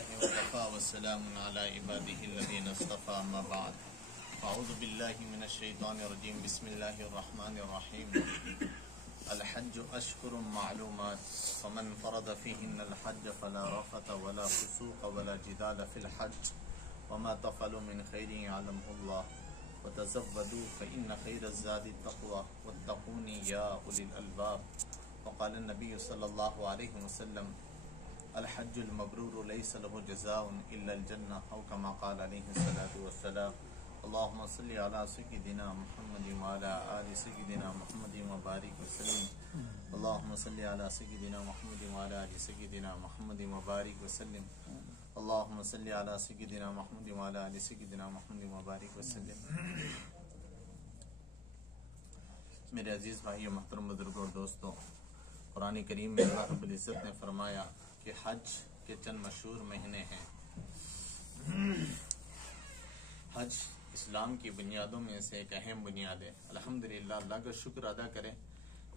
अल्हम्दुलिल्लाहि वकफ़ा वस्सलामुन अला इबादिहिल्लज़ीना इस्तफ़ा अम्मा बअद अऊज़ु बिल्लाहि मिनश शैतानिर रजीम बिस्मिल्लाहिर रहमानिर रहीम अल हज्जु अशहुरुम मालूमात फमन फरद फ़ीहिन्नल हज्ज फला रफ़त वला फ़ुसूक़ वला जिदाल फ़िल हज्ज वमा तफ़अलू मिन खैरिन यअलमुहुल्लाह वतज़व्वदू फ़इन्न खैरज़ ज़ादि तक़वा वत्तक़ूनी या उलिल अलबाब वक़ाल नबी सल्लल्लाहु अलैहि वसल्लम अल हज्जुल मबरूर लैसा लहु जज़ाउन इल्लल जन्नह औ कमा क़ाल अलैहि सल्लतु वस्सलाम अल्लाहुम्मा सल्लि अला सय्यिदिना मुहम्मदिन व अला आलि सय्यिदिना मुहम्मदिन व बारिक वसल्लिम अल्लाहुम्मा सल्लि अला सय्यिदिना मुहम्मदिन व अला आलि सय्यिदिना मुहम्मदिन व बारिक वसल्लिम अल्लाहुम्मा सल्लि अला सय्यिदिना मुहम्मदिन व अला आलि सय्यिदिना मुहम्मदिन व बारिक वसल्लिम। मेरे अजीज भाइयों, मोहतरम बुजुर्गों और दोस्तों, कुरान करीम में अल्लाह रब्बुल इज्जत ने फरमाया कि हज के चंद मशहूर महीने हैं। हज इस्लाम की बुनियादों में से एक अहम बुनियाद है। अल्हम्दुलिल्लाह, अल्लाह का शुक्र अदा करें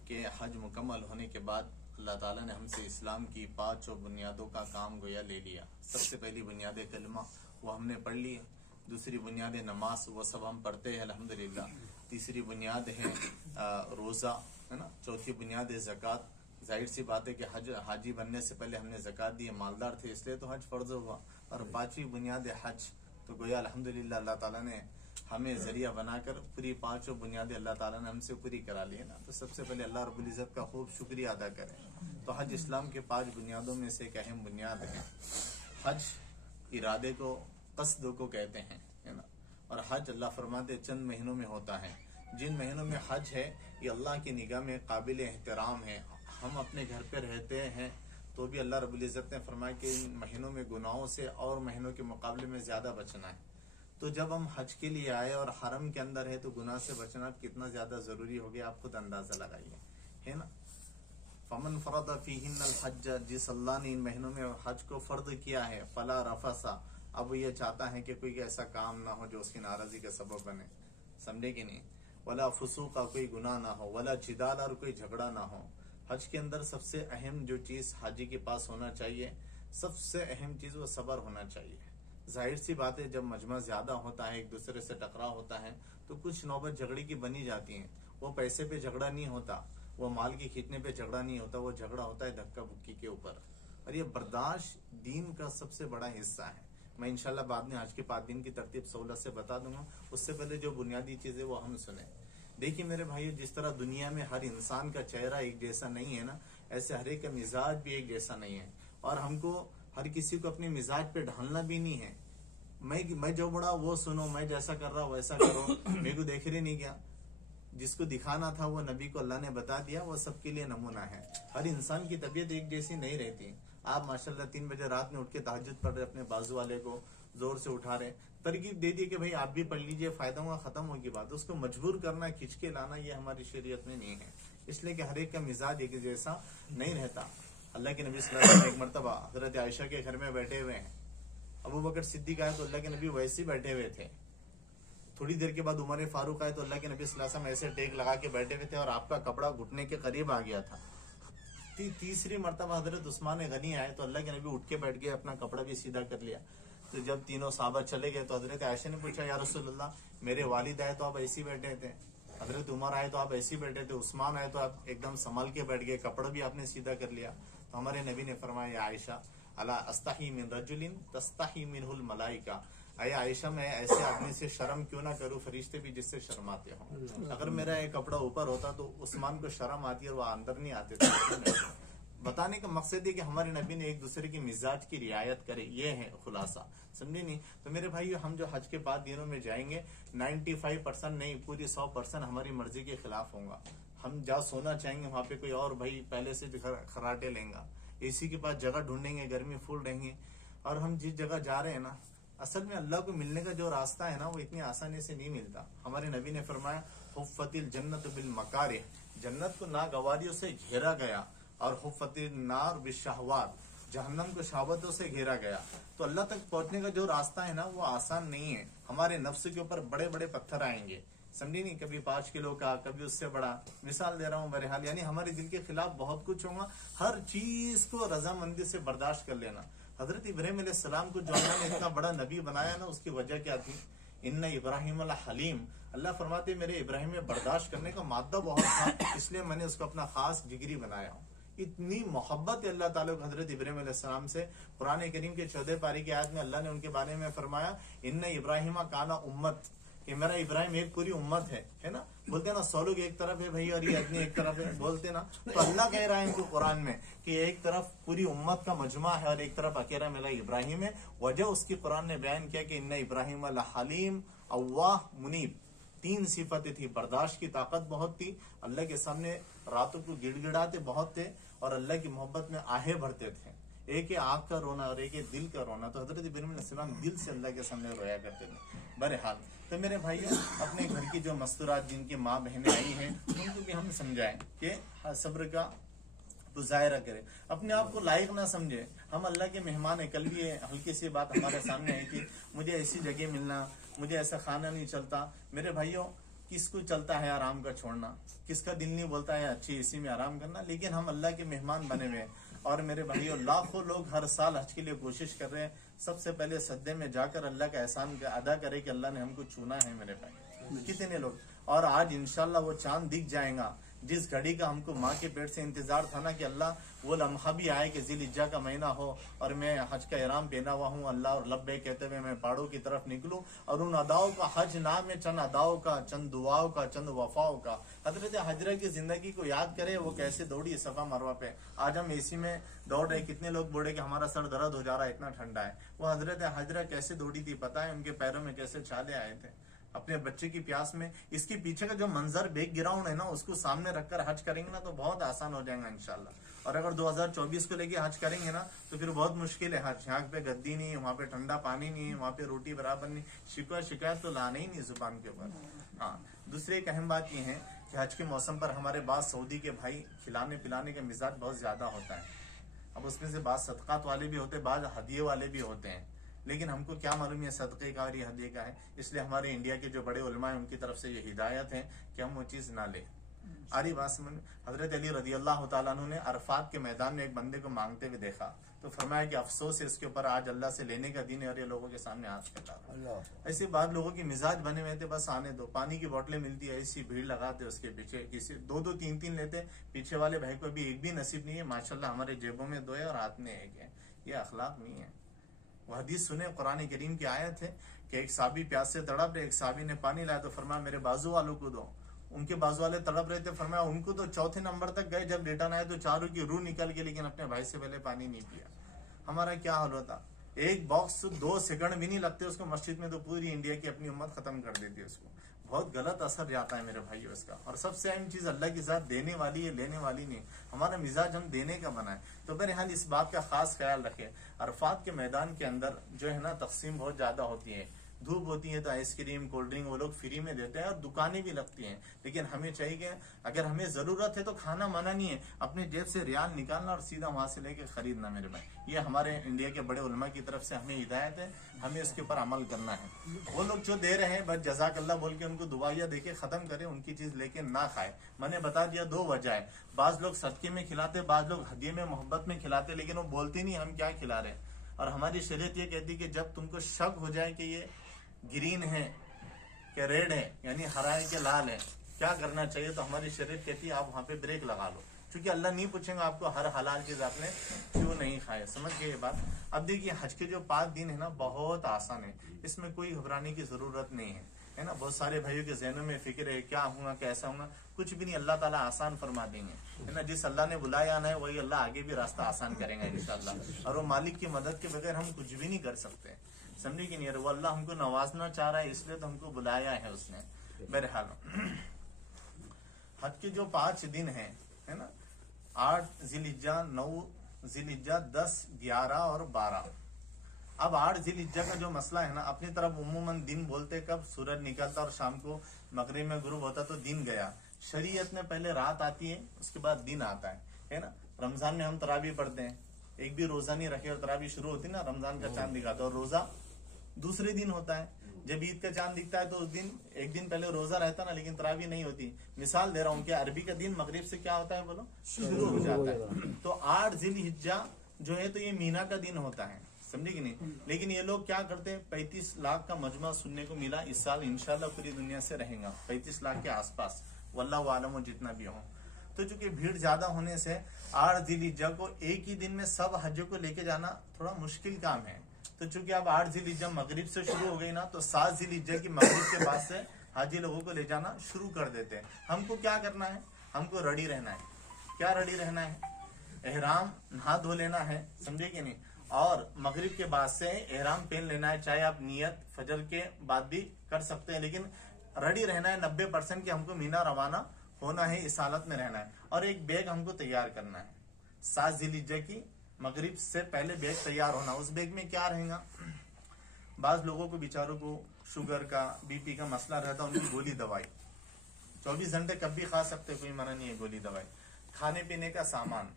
कि हज मुकम्मल होने के बाद अल्लाह ताला ने हमसे इस्लाम की 5 बुनियादों का काम गोया ले लिया। सबसे पहली बुनियाद कलमा, वो हमने पढ़ ली है। दूसरी बुनियाद नमाज, वो सब हम पढ़ते हैं अल्हम्दुलिल्लाह। तीसरी बुनियाद है रोज़ा, है ना। चौथी बुनियाद है ज़कात। जाहिर सी बात है कि हाजी बनने से पहले हमने ज़कात दी, मालदार थे इसलिए तो हज फर्ज हुआ। और 5वीं बुनियाद है हज। तो गोया अल्हम्दुलिल्लाह अल्लाह ताला ने हमें जरिया बनाकर पूरी 5 बुनियादें अल्लाह ताला ने हमसे पूरी करा ली है ना। तो सबसे पहले अल्लाह रब्बुल इज्जत का खूब शुक्रिया अदा करें। तो हज इस्लाम के 5 बुनियादों में से एक अहम बुनियाद है। हज इरादे को, कस्द को कहते हैं, है ना। और हज अल्लाह फरमाते चंद महीनों में होता है। जिन महीनों में हज है ये अल्लाह की निगाह में काबिल एहतराम है। हम अपने घर पे रहते हैं तो भी अल्लाह रब्बुल इज्जत ने फरमाया कि इन महीनों में गुनाहों से और महीनों के मुकाबले में ज्यादा बचना है। तो जब हम हज के लिए आए और हरम के अंदर है तो गुनाह से बचना कितना ज्यादा जरूरी हो गया, आप खुद अंदाजा लगाइए, है ना। फमन फरद फीहिन्नल हज्ज, जिस अल्लाह ने इन महीनों में हज को फर्द किया है, फला रफसा, अब ये चाहता है कि कोई ऐसा काम ना हो जो उसकी नाराजगी का सबब बने, समझे कि नहीं। वला फुसूक, कोई गुनाह ना हो, वला जिदाल, और कोई झगड़ा ना हो। हज के अंदर सबसे अहम जो चीज हाजी के पास होना चाहिए, सबसे अहम चीज वो सबर होना चाहिए। जाहिर सी बात है, जब मजमा ज्यादा होता है, एक दूसरे से टकराव होता है, तो कुछ नौबत झगड़े की बनी जाती है। वो पैसे पे झगड़ा नहीं होता, वो माल के खींचने पे झगड़ा नहीं होता, वो झगड़ा होता है धक्का बुक्की के ऊपर। और ये बर्दाश्त दीन का सबसे बड़ा हिस्सा है। मैं इंशाल्लाह बाद में आज के 5 दिन की तरतीब सहूलत से बता दूंगा। उससे पहले जो बुनियादी चीजें वो हम सुने। देखिए मेरे भाइयों, जिस तरह दुनिया में हर इंसान का चेहरा एक जैसा नहीं है ना, ऐसे हर एक का मिजाज भी एक जैसा नहीं है। और हमको हर किसी को अपने मिजाज पे ढालना भी नहीं है। मैं जो बड़ा वो सुनो, मैं जैसा कर रहा वैसा करो, मेरे को देख रहे नहीं क्या। जिसको दिखाना था वो नबी को अल्लाह ने बता दिया, वो सबके लिए नमूना है। हर इंसान की तबीयत एक जैसी नहीं रहती। आप माशाल्लाह 3 बजे रात में उठ के तहज्जुद पढ़ रहे, अपने बाजू वाले को जोर से उठा रहे, तरकीब दे दी कि भाई आप भी पढ़ लीजिए, फायदा होगा, खत्म होगी बात। उसको मजबूर करना, खींच के लाना, ये हमारी शरीयत में नहीं है। इसलिए कि हर एक का मिजाज एक जैसा नहीं रहता। अल्लाह के नबी सल्लल्लाहु अलैहि वसल्लम एक मरतबा हजरत आयशा के घर में बैठे हुए हैं। अबू बकर सिद्दीक आए तो अल्लाह के नबी वैसे ही बैठे हुए थे। थोड़ी देर के बाद उमर फारूक आए तो अल्लाह के नबी सल्लल्लाहु अलैहि वसल्लम ऐसे टेक लगा के बैठे हुए थे और आपका कपड़ा घुटने के करीब आ गया था। तीसरी मरतबा हजरत उस्मान गनी आए तो अल्लाह के नबी उठ के बैठ गए, अपना कपड़ा भी सीधा कर लिया। तो जब तीनों साहबा चले गए तो हजरत आयशा ने पूछा, या रसूलल्लाह, मेरे वालिद आए तो आप ऐसे ही बैठे थे, हजरत उमर आए तो आप ऐसे ही बैठे थे, उस्मान आए तो आप एकदम संभल के बैठ गए, कपड़ा भी आपने सीधा कर लिया। तो हमारे नबी ने फरमाया, आयशा, अला अस्ताही मिन रजुलिन तस्ताही मिनहुल मलाइका, अरे आयशा, मैं ऐसे आदमी से शर्म क्यों ना करूं, फरिश्ते भी जिससे शर्माते हो। अगर मेरा एक कपड़ा ऊपर होता तो उस्मान को शर्म आती और वह अंदर नहीं आते थे। बताने का मकसद है कि हमारे नबी ने एक दूसरे की मिजाज की रियायत करे, ये है खुलासा, समझे नहीं। तो मेरे भाइयों, हम जो हज के 5 दिनों में जाएंगे, 95% नहीं, पूरी 100% हमारी मर्जी के खिलाफ होगा। हम जहाँ सोना चाहेंगे वहां पे कोई और भाई पहले से खराटे लेगा, एसी के पास जगह ढूंढेंगे, गर्मी फुल रहेंगे। और हम जिस जगह जा रहे हैं ना, असल में अल्लाह को मिलने का जो रास्ता है ना, वो इतनी आसानी से नहीं मिलता। हमारे नबी ने फरमाया, हुफ्फतिल जन्नत बिल मकारिह, जन्नत को नागवारियों से घेरा गया, और हुफ्फतिल नार बिशहवात, जहन्नम को शहावतों से घेरा गया। तो अल्लाह तक पहुंचने का जो रास्ता है ना, वो आसान नहीं है। हमारे नफ्स के ऊपर बड़े बड़े पत्थर आएंगे, समझे नहीं, कभी 5 किलो का, कभी उससे बड़ा, मिसाल दे रहा हूँ बहरहाल। यानी हमारे दिल के खिलाफ बहुत कुछ होगा। हर चीज को रजामंदी से बर्दाश्त कर लेना। हजरत इब्राहिम अलैहिस्सलाम को जो अल्लाह ने इतना बड़ा नबी बनाया ना, उसकी वजह क्या थी? इन्ना इब्राहिम हलीम, अल्लाह फरमाते मेरे इब्राहिम में बर्दाश्त करने का मादा बहुत था, इसलिए मैंने उसको अपना खास जिगरी बनाया हूँ। इतनी मोहब्बत है अल्लाह ताला को हजरत इब्राहिम अलैहिस्सलाम से। कुरान करीम के 14 पारी की आयत में अल्लाह ने उनके बारे में फरमाया, इन्ना इब्राहिम काना उम्मत, कि मेरा इब्राहिम एक पूरी उम्मत है ना। बोलते ना 100 लोग एक तरफ है भाई और ये आदमी एक तरफ है, बोलते ना। तो अल्लाह कह रहा है इनको कुरान में कि एक तरफ पूरी उम्मत का मजमा है और एक तरफ अकेला मेरा इब्राहिम है। वजह उसकी कुरान ने बयान किया कि इन्ना इब्राहिम हलीम अव्वाह मुनीब। 3 सिफतें थी, बर्दाश्त की ताकत बहुत थी, अल्लाह के सामने रातों को गिड़गिड़ाते बहुत थे और अल्लाह की मोहब्बत में आहें भरते थे। एक है आंख का रोना और एक है दिल का रोना। तो हजरत इब्राहिम अलैहिस्सलाम दिल से अल्लाह के सामने रोया करते थे। बहरहाल तो मेरे भाइयों, अपने घर की जो मस्तूरात जिनकी माँ बहनें आई हैं उनको भी हम समझाएं कि सब्र का मुजाहरा करें, अपने आप को लायक ना समझे। हम अल्लाह के मेहमान हैं। कल भी ये हल्की सी बात हमारे सामने आई थी, मुझे ऐसी जगह मिलना, मुझे ऐसा खाना नहीं चलता। मेरे भाइयों, किसको चलता है आराम का छोड़ना? किसका दिल नहीं बोलता है अच्छी एसी में आराम करना? लेकिन हम अल्लाह के मेहमान बने हुए हैं। और मेरे भाइयों, लाखों लोग हर साल हज के लिए कोशिश कर रहे हैं। सबसे पहले सद्दे में जाकर अल्लाह का एहसान अदा करे कि अल्लाह ने हमको चुना है मेरे भाई। कितने लोग, और आज इंशाल्लाह वो चांद दिख जाएगा जिस घड़ी का हमको माँ के पेट से इंतजार था ना, कि अल्लाह वो लम्हा भी आए कि जिलहिज्जा का महीना हो और मैं हज का इहराम पहना हुआ हूँ अल्लाह, और लब्बे कहते हुए मैं पहाड़ों की तरफ निकलूं और उन अदाओं का हज नाम है, चंद अदाओं का, चंद दुआओं का, चंद वफाओं का। हजरत हजरा की जिंदगी को याद करे, वो कैसे दौड़ी सफा मरवा पे। आज हम एसी में दौड़ रहे, कितने लोग बोले कि हमारा सर दर्द हो जा रहा है, इतना ठंडा है। वो हजरत हजरा कैसे दौड़ी थी पता है? उनके पैरों में कैसे छाले आए थे अपने बच्चे की प्यास में। इसके पीछे का जो मंजर बैकग्राउंड है ना, उसको सामने रखकर हज करेंगे ना तो बहुत आसान हो जाएगा इंशाल्लाह। और अगर 2024 को लेके हज करेंगे ना तो फिर बहुत मुश्किल है हज। यहाँ पे गद्दी नहीं है, वहाँ पे ठंडा पानी नहीं है, वहाँ पे रोटी बराबर नहीं, शिकायत तो लाना ही नहीं जुबान के ऊपर। हाँ, दूसरी एक अहम बात यह है कि हज के मौसम पर हमारे बाद सऊदी के भाई खिलाने पिलाने का मिजाज बहुत ज्यादा होता है। अब उसमें से बाद सदकात वाले भी होते हैं, बाद हदिये वाले भी होते हैं। लेकिन हमको क्या मालूम ये सदक़े का और ये हदिये का है, इसलिए हमारे इंडिया के जो बड़े उलमा है उनकी तरफ से ये हिदायत है कि हम वो चीज ना ले। आरी बात समझ। हजरत अली रज़ी अल्लाह तआला अन्हु ने अरफात के मैदान में एक बंदे को मांगते हुए देखा तो फरमाया कि अफसोस है इसके ऊपर, आज अल्लाह से लेने का दिन है और ये लोगों के सामने हाथ फैला। ऐसे बाद लोगों की मिजाज बने हुए थे, बस आने दो। पानी की बोतलें मिलती है, ऐसी भीड़ लगाते उसके पीछे, किसी 2-2 3-3 लेते। पीछे वाले भाई को भी एक भी नसीब नहीं है। माशाल्लाह हमारे जेबों में 2 है और हाथ में 1 है। ये अखलाक नहीं है। वो हदीस सुने, कुरान करीम की आयत है कि एक साहबी प्यास से तड़प रहे, एक साहबी ने पानी लाया तो फरमाया मेरे बाजू वालों को दो। उनके बाजू वाले तड़प रहे थे, फरमाया उनको तो 4थे नंबर तक गए, जब रिटर्न आए तो चारों की रूह निकल गई, लेकिन अपने भाई से पहले पानी नहीं पिया। हमारा क्या हाल होता? एक बॉक्स 2 सेकंड भी नहीं लगते उसको मस्जिद में, तो पूरी इंडिया की अपनी उम्मत खत्म कर देती है उसको। बहुत गलत असर जाता है मेरे भाइयों इसका। और सबसे अहम चीज, अल्लाह की जात देने वाली है, लेने वाली नहीं। हमारा मिजाज हम देने का बना है। तो बहरहाल इस बात का खास ख्याल रखें। अरफात के मैदान के अंदर जो है ना, तकसीम बहुत ज्यादा होती है, धूप होती है तो आइसक्रीम कोल्ड ड्रिंक वो लोग फ्री में देते हैं और दुकानें भी लगती हैं। लेकिन हमें चाहिए कि अगर हमें जरूरत है तो खाना मना नहीं है, अपने जेब से रियाल निकालना और सीधा वहां से लेके खरीदना मेरे भाई। ये हमारे इंडिया के बड़े उलमा की तरफ से हमें हिदायत है, हमें इसके ऊपर अमल करना है। वो लोग जो दे रहे हैं बस जज़ाकल्लाह बोल के उनको दुआया देके खत्म करें, उनकी चीज लेके ना खाए। मैंने बता दिया 2 वजह है। बाज लोग सदके में खिलाते, बाज लोग हदिये में मोहब्बत में खिलाते, लेकिन वो बोलते नहीं हम क्या खिला रहे हैं। और हमारी शरीयत ये कहती है कि जब तुमको शक हो जाए कि ये ग्रीन है क्या रेड है, यानी हरा है कि लाल है, क्या करना चाहिए, तो हमारी शरीयत कहती है आप वहां पे ब्रेक लगा लो, क्योंकि अल्लाह नहीं पूछेगा आपको हर हलाल चीज आपने क्यों नहीं खाए। समझ गए ये बात? अब देखिए हज के जो 5 दिन है ना, बहुत आसान है, इसमें कोई घबराने की जरूरत नहीं है ना। बहुत सारे भाइयों के जहनों में फिक्र है क्या होगा कैसा होगा, कुछ भी नहीं, अल्लाह ताला आसान फरमा देंगे, है ना। जिस अल्लाह ने बुलाया ना है वही अल्लाह आगे भी रास्ता आसान करेगा इंशाल्लाह। और वो मालिक की मदद के बगैर हम कुछ भी नहीं कर सकते, समझे कि नहीं। वो अल्लाह हमको नवाजना चाह रहा है, इसलिए तो हमको बुलाया है उसने। बहरहाल हज के जो 5 दिन है ना, 8 जिलहिज्जा, 9 जिलहिज्जा, 10, 11 और 12। अब 8 जिलहिज्जा का जो मसला है ना, अपनी तरफ उम्मूमन दिन बोलते कब सूरज निकलता और शाम को मगरिब में गुरूब होता तो दिन गया। शरीयत में पहले रात आती है उसके बाद दिन आता है ना। रमजान में हम तरावी पढ़ते हैं, एक भी रोजा नहीं रखे और तरावी शुरू होती ना, रमजान का चांद दिखाता और रोजा दूसरे दिन होता है। जब ईद का चांद दिखता है तो उस दिन एक दिन पहले रोजा रहता ना, लेकिन तरावी नहीं होती। मिसाल दे रहा हूँ कि अरबी का दिन मगरिब से क्या होता है बोलो, शुरू हो जाता है। तो 8 जिलहिज्जा, जो है तो ये मीना का दिन होता है, समझे कि नहीं। लेकिन ये लोग क्या करते हैं, 35 लाख का मजमा सुनने को मिला इस साल, इंशाल्लाह पूरी दुनिया से रहेगा 35 लाख के आसपास, वल्लाहु आलम जितना भी हो। तो चूंकि भीड़ ज्यादा होने से 8 ज़िलहिज्जा को एक ही दिन में सब हज को लेके जाना थोड़ा मुश्किल काम है। तो चूंकि अब 8 ज़िलहिज्जा मगरिब से शुरू हो गई ना, तो 7 ज़िलहिज्जा की मगरिब के बाद से हाजी लोगों को ले जाना शुरू कर देते हैं। हमको क्या करना है, हमको रेडी रहना है। क्या रेडी रहना है, एहराम नहा धो लेना है, समझे कि नहीं, और मगरिब के बाद से एहराम पहन लेना है। चाहे आप नियत फजर के बाद भी कर सकते हैं, लेकिन रेडी रहना है 90% कि हमको मीना रवाना होना है, इस हालत में रहना है। और एक बैग हमको तैयार करना है, 7 ज़िलहिज्जा की मगरिब से पहले बैग तैयार होना। उस बैग में क्या रहेगा, बाज लोगों को बेचारों को शुगर का, बीपी का मसला रहता है, उनकी गोली दवाई 24 घंटे कब भी खा सकते, कोई मना नहीं है गोली दवाई। खाने पीने का सामान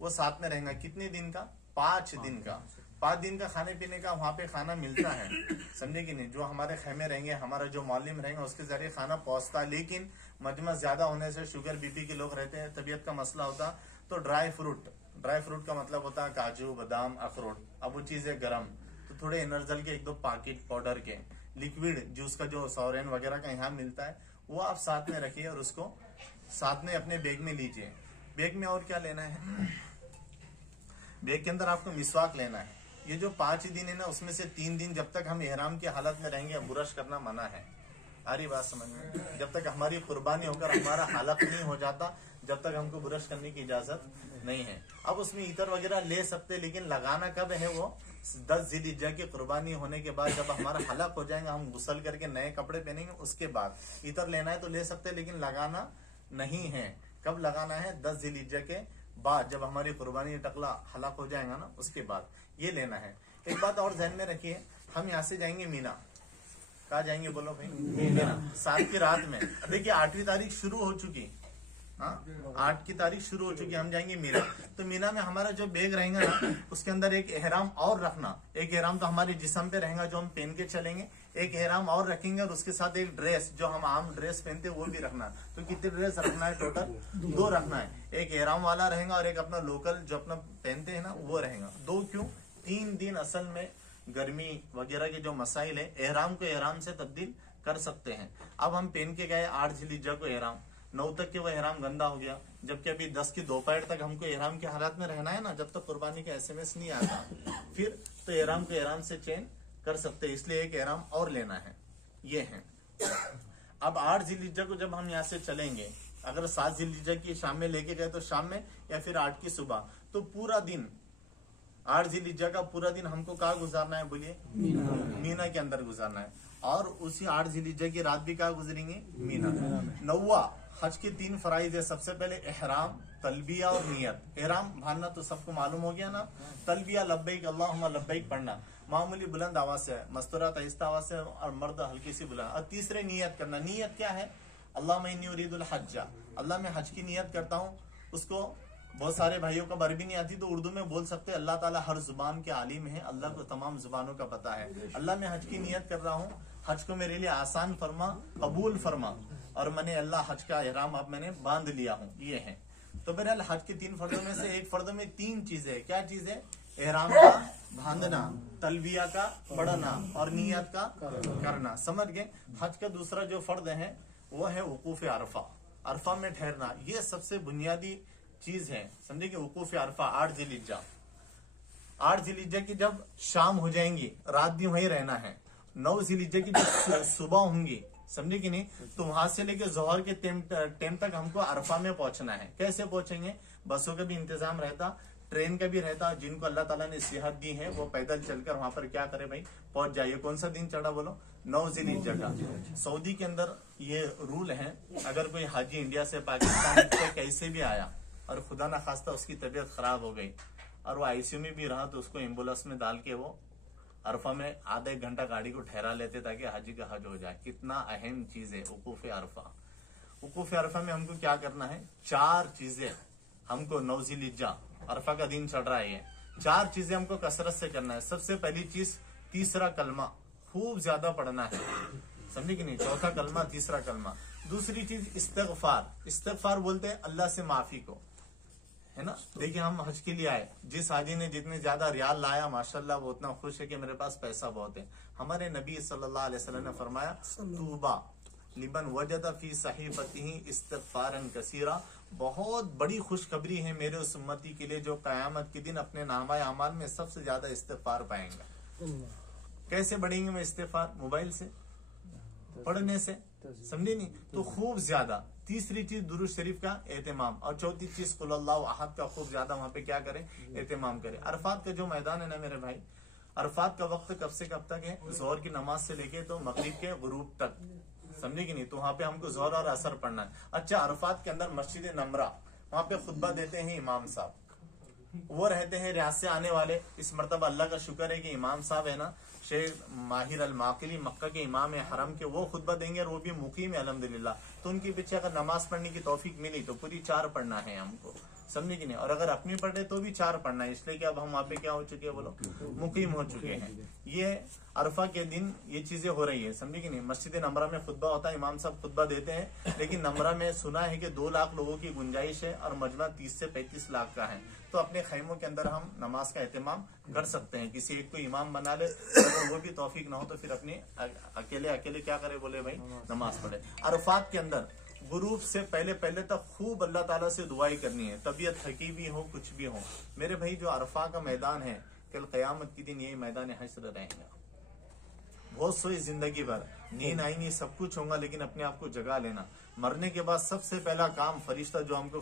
वो साथ में रहेगा। कितने दिन का, 5 दिन का। 5 दिन का खाने पीने का वहां पे खाना मिलता है, समझे कि नहीं। जो हमारे खेमे रहेंगे, हमारा जो मौलिम रहेंगे, उसके जरिए खाना पहुंचता है। लेकिन मजमा ज्यादा होने से शुगर बीपी के लोग रहते हैं, तबीयत का मसला होता, तो ड्राई फ्रूट का मतलब होता है काजू, बादाम, अखरोट। अब वो चीज है गर्म, तो थोड़े एनर्जल के 1-2 पैकेट पाउडर के, लिक्विड जूस का जो सॉरेन वगैरह का यहाँ मिलता है, वो आप साथ में रखिए और उसको साथ में अपने बैग में लीजिए। बैग में और क्या लेना है, बैग के अंदर आपको मिसवाक लेना है। ये जो 5 दिन है ना, उसमें से 3 दिन जब तक हम एहराम की हालत में रहेंगे, बुरश करना मना है। आ रही बात समझ में, जब तक हमारी कुर्बानी होकर हमारा हालत नहीं हो जाता, जब तक हमको बुरश करने की इजाजत नहीं है। अब उसमें इतर वगैरह ले सकते, लेकिन लगाना कब है, वो 10 ज़िलहिज्जा की कुर्बानी होने के बाद, जब हमारा हलक हो जाएगा, हम गुसल करके नए कपड़े पहनेंगे, उसके बाद इतर लेना है तो ले सकते, लेकिन लगाना नहीं है। कब लगाना है, 10 ज़िलहिज्जा के बाद, जब हमारी कुर्बानी टकला हलाक हो जाएगा ना, उसके बाद ये लेना है। एक बात और ध्यान में रखिए, हम यहाँ से जाएंगे मीना। कहाँ जाएंगे बोलो भाई, मीना। 7 की रात में, देखिए 8वीं तारीख शुरू हो चुकी, हाँ 8 की तारीख शुरू हो चुकी, हम जाएंगे मीना। तो मीना में हमारा जो बैग रहेगा ना, उसके अंदर एक एहराम और रखना। एक एहराम तो हमारे जिस्म पे रहेगा, जो हम पहन के चलेंगे, एक एहराम और रखेंगे, और उसके साथ एक ड्रेस, जो हम आम ड्रेस पहनते हैं, वो भी रखना। तो कितने ड्रेस रखना है, टोटल 2 रखना है। एक एहराम वाला रहेगा और एक अपना लोकल जो अपना पहनते हैं ना, वो रहेगा। 2 क्यों, 3 दिन असल में गर्मी वगैरह के जो मसाइल है, एहराम को एहराम से तब्दील कर सकते हैं। अब हम पहन के गए 8 ज़िलहिज्जा को एहराम, 9 तक के वो एहराम गंदा हो गया, जबकि अभी 10 की दोपहर तक हमको एहराम के हालात में रहना है ना, जब तक कुर्बानी का SMS नहीं आता, फिर तो एहराम को एहराम से चेंज कर सकते हैं। इसलिए एक एहराम और लेना है, ये है। अब 8 ज़िलहिज्जा को जब हम यहाँ से चलेंगे, अगर 7 ज़िलहिज्जा की शाम में लेके गए तो शाम में, या फिर 8 की सुबह, तो पूरा दिन 8 ज़िलहिज्जा का पूरा दिन हमको कहाँ गुजारना है, बोलिए मीना के अंदर गुजारना है। और उसी 8 ज़िलहिज्जा की रात भी कहाँ गुजरेंगे, मीना। 9वां हज के 3 फराइज है। सबसे पहले एहराम, तलबिया और नियत। एहराम बांधना तो सबको मालूम हो गया ना, तलबिया लब्बैक अल्लाहुम्मा लब्बैक पढ़ना, मामूली बुलंद आवाज से, मस्तूरात आहिस्ता आवाज से, और मर्द हल्की सी बुलंद। और तीसरे नियत करना। नियत क्या है, अल्लाह मैं उरीदुल हज्जा, अल्लाह मैं हज की नियत करता हूँ। उसको बहुत सारे भाइयों को अरबी नहीं आती, तो उर्दू में बोल सकते हैं, अल्लाह ताला हर जुबान के आलिम है, अल्लाह को तमाम जुबानों का पता है। अल्लाह मैं हज की नियत कर रहा हूँ, हज को मेरे लिए आसान फरमा, कबूल फरमा, और मैंने अल्लाह हज का एहराम अब मैंने बांध लिया हूँ, ये है। तो बहरहाल हज के 3 फर्दों में से एक फर्द में 3 चीजें है। क्या चीज है, एहराम का बांधना, तलबिया का पढ़ना, और नियत का करना। समझ गए। हज का दूसरा जो फर्द है वो है वकूफ अरफा, अरफा में ठहरना। ये सबसे बुनियादी चीज है, समझे कि वकूफ अरफा 8 ज़िलहिज्जा। 8 ज़िलहिज्जा की जब शाम हो जाएंगी, रात भी वहीं रहना है। 9 ज़िलहिज्जा की जब सुबह होंगी, समझे कि नहीं, तो वहां से लेकर जोहर के टाइम तक हमको अरफा में पहुंचना है। कैसे पहुंचेंगे, बसों का भी इंतजाम रहता, ट्रेन का भी रहता। जिनको अल्लाह ताला ने सेहत दी है, वो पैदल चलकर वहां पर क्या करे भाई, पहुंच जाइए। कौन सा दिन चढ़ा बोलो, 9 ज़िलहिज्जा का। सऊदी के अंदर ये रूल है, अगर कोई हाजी इंडिया से, पाकिस्तान से कैसे भी आया और खुदा ना खास्ता उसकी तबीयत खराब हो गई और वो ICU में भी रहा, तो उसको एम्बुलेंस में डाल के वो अरफा में आधा 1 घंटा गाड़ी को ठहरा लेते, ताकि हाजी का हज हो जाए। कितना अहम चीज है वकूफ अरफा। वकूफ अरफा में हमको क्या करना है, 4 चीजें हमको 9 ज़िलहिज्जा अरफा का दिन चढ़ रहा है, 4 चीजें हमको कसरत से करना है। सबसे पहली चीज, तीसरा कलमा खूब ज्यादा पढ़ना है, समझे कि नहीं, चौथा कलमा, तीसरा कलमा। दूसरी चीज इस्तिगफार, इस्तिगफार बोलते हैं अल्लाह से माफी को, है ना। देखिए हम हज के लिए आए, जिस हाजी ने जितने ज्यादा रियाल लाया माशाल्लाह वो उतना खुश है कि मेरे पास पैसा बहुत है। हमारे नबी सल्लल्लाहु अलैहि वसल्लम ने फरमाया तूबा लिमन वजदा फी सहीफतिही इस्तिगफारन कसीरा, बहुत बड़ी खुशखबरी है मेरे उस उम्मती के लिए जो कयामत के दिन अपने नामा अमाल में सबसे ज्यादा इस्तिगफार पाएंगा। कैसे बढ़ेंगे वो इस्तिगफार? मोबाइल से, पढ़ने से, समझे नहीं तो खूब ज्यादा। तीसरी चीज दुरूद शरीफ का एहतमाम, और चौथी चीज कुल अल्लाहु अहद का खूब ज्यादा वहां पे क्या करें? एहतमाम करें। अरफात का जो मैदान है ना मेरे भाई, अरफात का वक्त कब से कब तक है? जोहर की नमाज से लेके तो मगरिब के गुरूब तक, समझे कि नहीं। तो वहां पे हमको जोहर और असर पढ़ना है। अच्छा, अरफात के अंदर मस्जिद नमरा, वहां पे खुतबा देते हैं इमाम साहब, वो रहते हैं रियाज से आने वाले। इस मर्तबा अल्लाह का शुक्र है कि इमाम साहब है ना शेख माहिर अल माकिली, मक्का के इमाम है हरम के, वो खुतबा देंगे और वो भी मुकीम है अल्हम्दुलिल्लाह। तो उनके पीछे अगर नमाज पढ़ने की तौफीक मिली तो पूरी 4 पढ़ना है हमको, समझे कि नहीं। और अगर अपनी पढ़ रहे तो भी 4 पढ़ना है, इसलिए कि अब हम वहाँ पे क्या हो चुके हैं, बोलो मुकीम हो चुके हैं। ये अरफा के दिन ये चीजें हो रही है, समझे कि नहीं। मस्जिद नमरा में खुतबा होता है, इमाम साहब खुतबा देते हैं, लेकिन नमरा में सुना है कि 2 लाख लोगों की गुंजाइश है और मजमा 30 से 35 लाख का है। तो अपने खैमों के अंदर हम नमाज का एहतमाम कर सकते हैं। किसी एक को इमाम बना ले, अगर वो भी तौफीक ना हो तो फिर अपने अकेले क्या करे, बोले भाई नमाज पढ़े। अरफात के अंदर गुरूब से पहले तक खूब अल्लाह ताला से दुआई करनी है, तबीयत थकी भी हो कुछ भी हो। मेरे भाई जो अरफा का मैदान है, कल कयामत के दिन यही मैदान हश्र रहेगा। बहुत सोई जिंदगी भर, नींद आएंगी, सब कुछ होगा, लेकिन अपने आप को जगा लेना। मरने के बाद सबसे पहला काम फरिश्ता जो हमको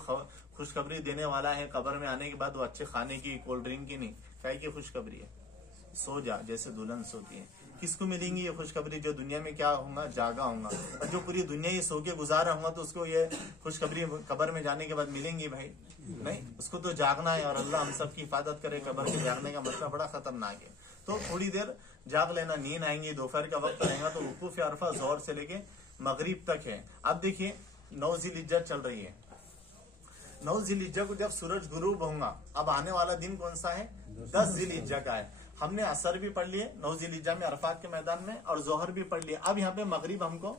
खुशखबरी देने वाला है कब्र में आने के बाद, वो अच्छे खाने की, कोल्ड ड्रिंक की नहीं, काय की खुशखबरी है? सो जा जैसे दुल्हन सोती है। किसको मिलेंगी ये खुशखबरी? जो दुनिया में क्या होगा, जागा होगा। और जो पूरी दुनिया ये सो के गुजारा होगा तो उसको ये खुशखबरी कब्र में जाने के बाद मिलेंगी भाई? नहीं, उसको तो जागना है। और अल्लाह हम सब की हिफाजत करे। कब्र के जागने का मतलब बड़ा खतरनाक है। तो थोड़ी देर जाग लेना, नींद आएंगी, दोपहर का वक्त रहेगा तो वकूफ अरफा जोहर से लेके मगरिब तक है। अब देखिए 9 ज़िलहिज्जा चल रही है। 9 ज़िलहिज्जा को जब सूरज गुरूब होगा, अब आने वाला दिन कौन सा है? 10 ज़िलहिज्जा का है। हमने असर भी पढ़ लिए 9 ज़िलहिज्जा में अरफात के मैदान में, और जोहर भी पढ़ लिया। अब यहाँ पे मगरिब हमको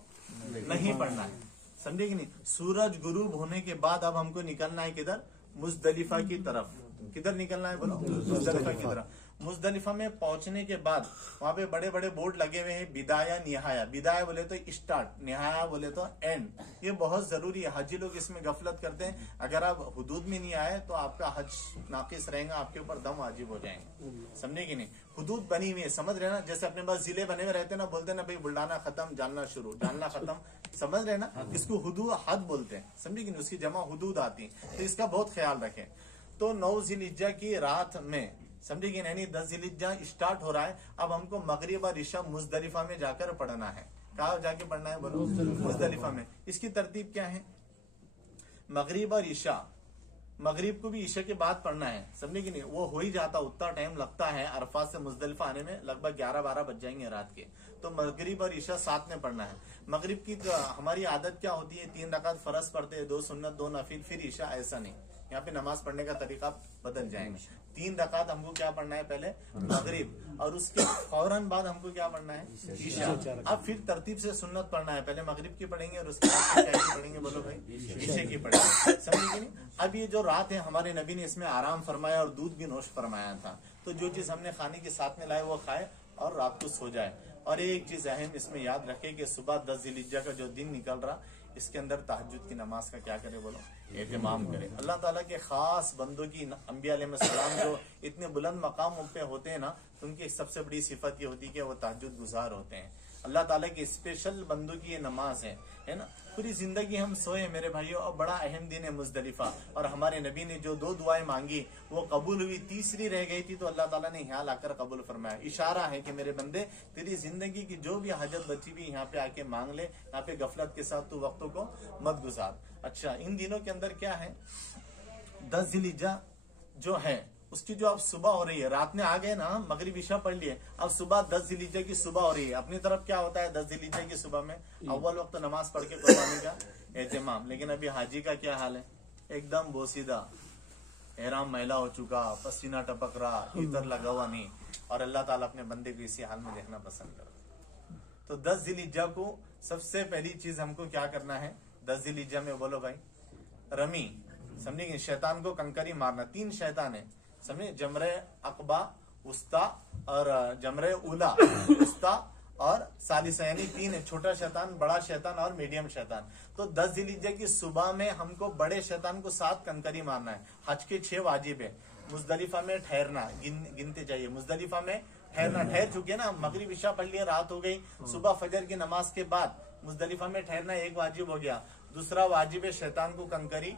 नहीं पढ़ना है, समझे कि नहीं। सूरज गुरूब होने के बाद अब हमको निकलना है किधर? मुजदलिफा की तरफ। किधर निकलना है बोलो? मुजदलिफा की तरफ। मुजदलिफा में पहुंचने के बाद वहां पे बड़े बड़े बोर्ड लगे हुए हैं, बिदाया निहाया। बिदाया बोले तो स्टार्ट, निहाया बोले तो एंड। ये बहुत जरूरी है, हाजी लोग इसमें गफलत करते हैं। अगर आप हुदूद में नहीं आए तो आपका हज नाकिस रहेगा, आपके ऊपर दम वाजिब हो जाएंगे, समझे कि नहीं। हुदूद बनी हुई है, समझ रहे ना। जैसे अपने पास जिले बने हुए रहते हैं ना, बोलते हैं ना भाई बुल्डाना खत्म, जालना शुरू, जालना खत्म, समझ रहे ना। इसको हुदूद हद बोलते हैं, समझे कि नहीं। उसकी जमा हुदूद आती है, तो इसका बहुत ख्याल रखें। तो 9 ज़िलहिज्जा की रात में, समझे कि नहीं, 10 ज़िलहिज्जा स्टार्ट हो रहा है। अब हमको मगरिब और इशा मुजदलिफा में जाकर पढ़ना है। कहाँ जाके पढ़ना है बोलो? मुजदलिफा में। इसकी तरतीब क्या है? मगरिब और इशा, मगरिब को भी ईशा के बाद पढ़ना है, समझे कि नहीं। वो हो ही जाता, उतना टाइम लगता है अरफात से मुजदलिफा आने में, लगभग 11-12 बज जाएंगे रात के। तो मगरिब और ईशा साथ में पढ़ना है। मगरिब की हमारी आदत क्या होती है? 3 रकात फर्ज पढ़ते हैं, 2 सुन्नत, 2 नफिल, फिर ईशा। ऐसा नहीं, यहाँ पे नमाज पढ़ने का तरीका बदल जाएंगे। 3 रकात हमको क्या पढ़ना है? पहले मगरिब, और उसके फौरन बाद हमको क्या पढ़ना है? ईशा। अब फिर तरतीब से सुन्नत पढ़ना है, पहले मगरिब की पढ़ेंगे और उसके बाद क्या की पढ़ेंगे बोलो भाई? ईशा की पढ़ेंगे, समझे कि नहीं। अब ये जो रात है, हमारे नबी ने इसमें आराम फरमाया और दूध भी नोश फरमाया था। तो जो चीज हमने खाने के साथ में लाए वो खाए और रात को सो जाए। और एक चीज अहम इसमें याद रखे कि सुबह 10 ज़िलहिज्जा का जो दिन निकल रहा, इसके अंदर तहज्जुद की नमाज का क्या करे बोलो? एहतमाम करे। अल्लाह ताला के खास बंदों की, अंबिया अलैहिस्सलाम जो इतने बुलंद मकाम पे होते हैं ना, तो उनकी सबसे बड़ी सिफत ये होती है कि वो तहज्जुद गुजार होते हैं। अल्लाह ताला के स्पेशल बंदों की ये नमाज है ना। पूरी जिंदगी हम सोए मेरे भाइयों, और बड़ा अहम दिन है मुजदलिफा। और हमारे नबी ने जो 2 दुआएं मांगी वो कबूल हुई, तीसरी रह गई थी तो अल्लाह ताला ने यहाँ लाकर कबूल फरमाया। इशारा है कि मेरे बंदे, तेरी जिंदगी की जो भी हाजत बची भी यहाँ पे आके मांग ले, यहाँ पे गफलत के साथ तू वक्तों को मत गुजार। अच्छा, इन दिनों के अंदर क्या है? 10 ज़िलहिज्जा जो है उसकी जो अब सुबह हो रही है, रात में आ गए ना, मगरिब इशा पढ़ लिए, अब सुबह 10 ज़िलहिज्जा की सुबह हो रही है। अपनी तरफ क्या होता है 10 ज़िलहिज्जा की सुबह में? अव्वल वक्त नमाज पढ़ के कुर्बानी का एहतमाम। लेकिन अभी हाजी का क्या हाल है? एकदम बोसीदा, एहराम मैला हो चुका, पसीना टपक रहा, इतर लगा हुआ नहीं। और अल्लाह ताला अपने बंदे को इसी हाल में देखना पसंद करता। तो 10 ज़िलहिज्जा को सबसे पहली चीज हमको क्या करना है? 10 ज़िलहिज्जा में बोलो भाई, रमी, समझे कि शैतान को कंकरी मारना। 3 शैतान है, समझे, जमरे अकबा, उस्ता और जमरे उला, उस्ता और सालिसा, यानी 3 है, छोटा शैतान, बड़ा शैतान और मीडियम शैतान। तो 10 जिलहिज्जा की सुबह में हमको बड़े शैतान को 7 कंकरी मारना है। हज के 6 वाजिब है। मुजदलिफा में ठहरना, गिनते जाइए, मुजदलिफा में ठहरना, ठहर चुके ना, मगरिब इशा पढ़ लिया, रात हो गई, सुबह फजर की नमाज के बाद मुजदलिफा में ठहरना 1 वाजिब हो गया। दूसरा वाजिब है शैतान को कंकरी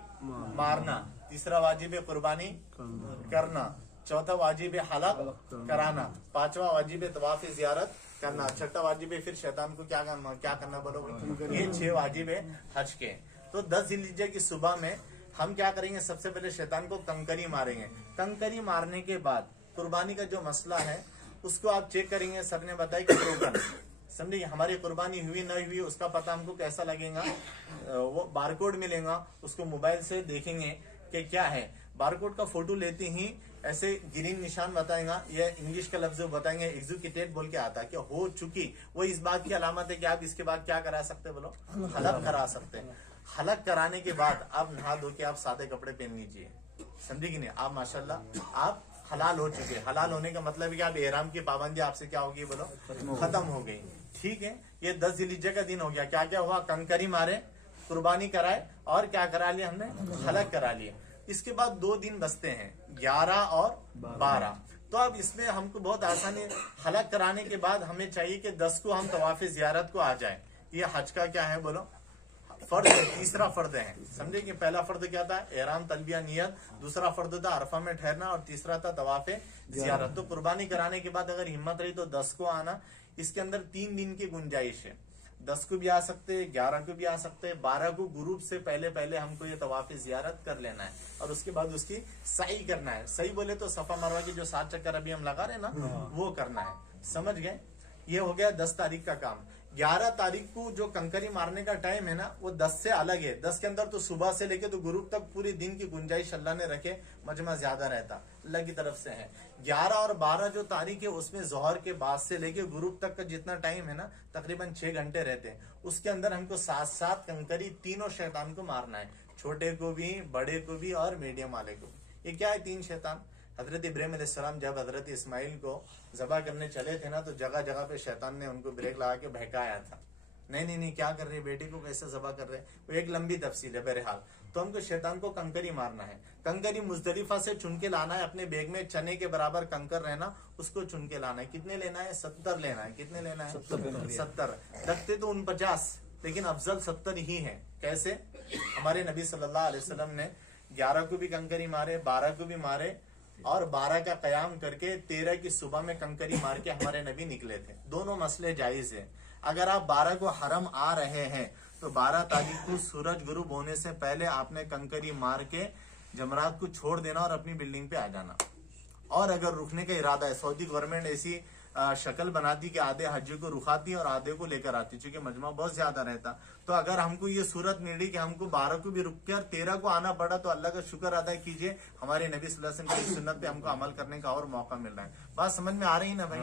मारना। तीसरा वाजिब है कुर्बानी करना। चौथा वाजिब है हलक कराना। 5वां वाजिब है तवाफ ज़ियारत करना। 6ठा वाजिब है फिर शैतान को क्या करना बोलो। ये 6 वाजिब है हज के। तो 10 जिलहिज्जा की सुबह में हम क्या करेंगे, सबसे पहले शैतान को कंकरी मारेंगे। कंकरी मारने के बाद कुर्बानी का जो मसला है उसको आप चेक करेंगे। सर ने बताया कि टोकन, समझिए हमारी कुर्बानी हुई नहीं हुई उसका पता हमको कैसा लगेगा, वो बारकोड मिलेगा, उसको मोबाइल से देखेंगे कि क्या है। बारकोड का फोटो लेते ही ऐसे ग्रीन निशान बताएगा, या इंग्लिश का लफ्ज बताएंगे एग्जीक्यूटेड बोल के आता है कि हो चुकी। वो इस बात की अलामत है कि आप इसके बाद क्या करा सकते, बोलो हलक करा सकते हैं। हलक कराने के बाद आप नहा धो के आप सादे कपड़े पहन लीजिए, समझे कि नहीं, आप माशाल्लाह आप हलाल हो चुके। हलाल होने का मतलब है कि आप एहराम की पाबंदी आपसे क्या होगी, बोलो खत्म हो गई। ठीक है, ये 10 जिलहिज्जा का दिन हो गया। क्या क्या हुआ, कंकरी मारे, कुर्बानी कराए और क्या करा लिया हमने, हलक करा लिया। इसके बाद 2 दिन बचते हैं, 11 और 12। तो अब इसमें हमको बहुत आसानी, हलक कराने के बाद हमें चाहिए कि 10 को हम तवाफ ज़ियारत को आ जाए। ये हज का क्या है, बोलो फर्द है, तीसरा फर्द है। समझे कि पहला फर्द क्या था, एहराम तलबिया नियत, दूसरा फर्द था अरफा में ठहरना और तीसरा था तवाफ ज़ियारत। तो कुर्बानी कराने के बाद अगर हिम्मत रही तो 10 को आना। इसके अंदर 3 दिन की गुंजाइश है, 10 को भी आ सकते हैं, 11 को भी आ सकते हैं, 12 को गुरूब से पहले हमको ये तवाफ ज़ियारत कर लेना है और उसके बाद उसकी सही करना है। सही बोले तो सफा मरवा की जो 7 चक्कर अभी हम लगा रहे हैं ना, वो करना है, समझ गए। ये हो गया 10 तारीख का काम। 11 तारीख को जो कंकरी मारने का टाइम है ना, वो 10 से अलग है। 10 के अंदर तो सुबह से लेके तो गुरूब तक पूरे दिन की गुंजाइश अल्लाह ने रखे, मजमा ज्यादा रहता, अल्लाह की तरफ से है। 11 और 12 जो तारीख है उसमें जोहर के बाद से लेके गुरूब तक का जितना टाइम है ना, तकरीबन 6 घंटे रहते हैं। उसके अंदर हमको 7 कंकरी तीनों शैतान को मारना है, छोटे को भी, बड़े को भी और मीडियम वाले को। ये क्या है, 3 शैतान। हजरत इब्राहिम अलैहिस्सलाम जब हजरत इस्माइल को ज़बह करने चले थे ना, तो जगह जगह पे शैतान ने उनको ब्रेक लगा के बहकाया था, नहीं क्या कर रहे, बेटे को कैसे ज़बह कर रहे। वो एक लंबी तफसील है। बहरहाल तो हमको शैतान को कंकरी मारना है। कंकरी मुजदलिफा से चुन के लाना है, अपने बैग में चने के बराबर कंकर रहना, उसको चुन के लाना है। कितने लेना है, 70 लेना है। कितने लेना है, 70। लगते तो 49, लेकिन अफजल 70 ही है। कैसे, हमारे नबी सल्लल्लाहु अलैहि वसल्लम ने 11 को भी कंकरी मारे, 12 को भी मारे और 12 का कयाम करके 13 की सुबह में कंकरी मार के हमारे नबी निकले थे। दोनों मसले जायज है। अगर आप 12 को हरम आ रहे हैं तो 12 तारीख को सूरज गुरूब होने से पहले आपने कंकरी मार के जमरात को छोड़ देना और अपनी बिल्डिंग पे आ जाना। और अगर रुकने का इरादा है, सऊदी गवर्नमेंट ऐसी शक्ल बनाती कि आधे हज को रुकाती और आधे को लेकर आती, क्योंकि मजमा बहुत ज्यादा रहता। तो अगर हमको ये सूरत मिली कि हमको 12 को भी रुक के और 13 को आना पड़ा, तो अल्लाह का शुक्र अदा कीजिए, हमारे नबी सल्लल्लाहु अलैहि वसल्लम की सुन्नत पे हमको अमल करने का और मौका मिल रहा है। बात समझ में आ रही ना भाई।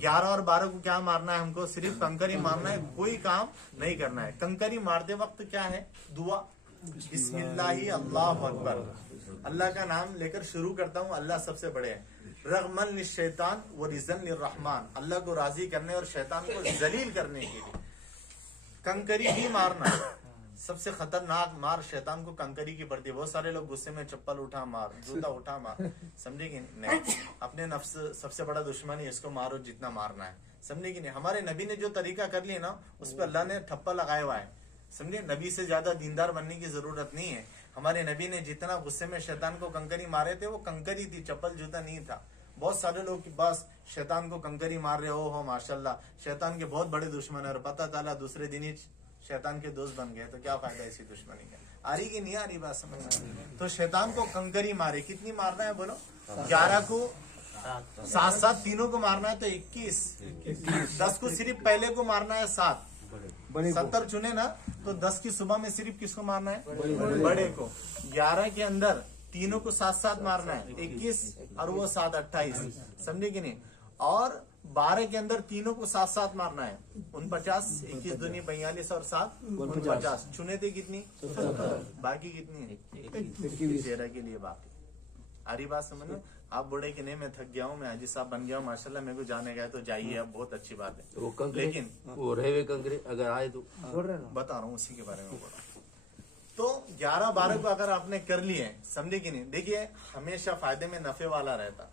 11 और 12 को क्या मारना है, हमको सिर्फ कंकरी मारना है, कोई काम नहीं करना है। कंकरी मारते वक्त क्या है, दुआ, बिस्मिल्लाहि अल्लाहु अकबर, अल्लाह का नाम लेकर शुरू करता हूँ, अल्लाह सबसे बड़े है। रगमन शैतान व रिजन रहमान, अल्लाह को राजी करने और शैतान को जलील करने के लिए कंकरी ही मारना। सबसे खतरनाक मार शैतान को कंकरी की पड़ती है। बहुत सारे लोग गुस्से में चप्पल उठा मार, जूता उठा मार, समझे कि नहीं, अपने नफ्स सबसे बड़ा दुश्मन है, इसको मारो जितना मारना है, समझे कि नहीं। हमारे नबी ने जो तरीका कर लिया ना, उस पर अल्लाह ने ठप्पा लगाया हुआ है, समझे। नबी से ज्यादा दीनदार बनने की जरूरत नहीं है। हमारे नबी ने जितना गुस्से में शैतान को कंकरी मारे थे, वो कंकरी थी, चप्पल जूता नहीं था। बहुत सारे लोग बस शैतान को कंकरी मार रहे हो माशाल्लाह, शैतान के बहुत बड़े दुश्मन है और पता चला दूसरे दिन ही शैतान के दोस्त बन गए, तो क्या फायदा इसी दुश्मनी का। आ रही कि नहीं आ रही बात समझ में। तो शैतान को कंकरी मारे, कितनी मारना है बोलो, 11 को 7 तीनों को मारना है तो 21, 10 को सिर्फ पहले को मारना है 7, 70 चुने ना, तो 10 की सुबह में सिर्फ किसको मारना है, बड़े को। 11 के अंदर तीनों को 7 मारना है, 21 और वो 7 28, समझे कि नहीं। और 12 के अंदर तीनों को 7-7 मारना है। 49, 21 दूनी 42 और 7 49। चुने थे कितनी? बाकी कितनी है? 13 के लिए बाकी। आ रही बात समझ में? आप बोले कि नहीं मैं थक गया हूँ, मैं हाजी साहब बन गया हूँ, माशाल्लाह मेरे को जाने गया, तो जाइए, अब बहुत अच्छी बात है। लेकिन वो रहे हुए कंकरे अगर आए तो बता रहा हूँ, उसी के बारे में बोल रहा हूँ। तो 11-12 को अगर आपने कर लिए, समझे कि नहीं? देखिए हमेशा फायदे में नफे वाला रहता।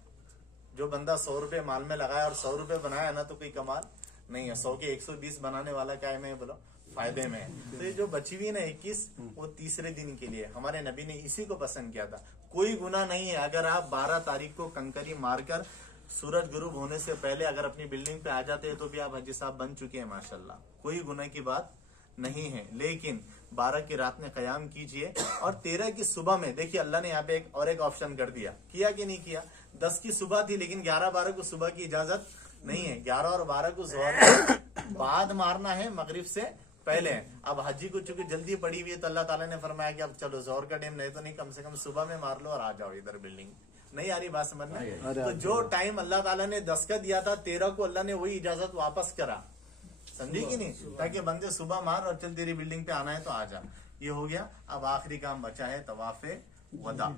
जो बंदा 100 रुपए माल में लगाया और 100 रुपए बनाया ना, तो कोई कमाल नहीं है। 100 के 120 बनाने वाला क्या है, मैं बोलो फायदे में है। तो ये जो बची हुई ना 21, वो तीसरे दिन के लिए हमारे नबी ने इसी को पसंद किया था। कोई गुनाह नहीं है अगर आप 12 तारीख को कंकरी मारकर सूरज गुरूब होने से पहले अगर अपनी बिल्डिंग पे आ जाते हैं, तो भी आप हाजी साहब बन चुके हैं माशाल्लाह, कोई गुनाह की बात नहीं है। लेकिन 12 की रात में कयाम कीजिए और 13 की सुबह में, देखिए अल्लाह ने यहाँ पे एक ऑप्शन कर दिया, किया कि नहीं किया? 10 की सुबह थी, लेकिन 11-12 को सुबह की इजाजत नहीं है। 11 और 12 को जोहर बाद मारना है, मगरिब से पहले। अब हाजी को चूंकि जल्दी पड़ी हुई है, तो अल्लाह ताला ने फरमाया कि अब चलो जोहर का टाइम नहीं तो नहीं, कम से कम सुबह में मार लो और आ जाओ इधर बिल्डिंग। नहीं आ रही बात समझ में? तो जो टाइम अल्लाह ताला ने 10 का दिया था, 13 को अल्लाह ने वही इजाजत वापस करा, समझी कि नहीं? ताकि बंदे सुबह मार और चल तेरी बिल्डिंग पे आना है तो आ जा। ये हो गया। अब आखिरी काम बचा है तवाफे वदा,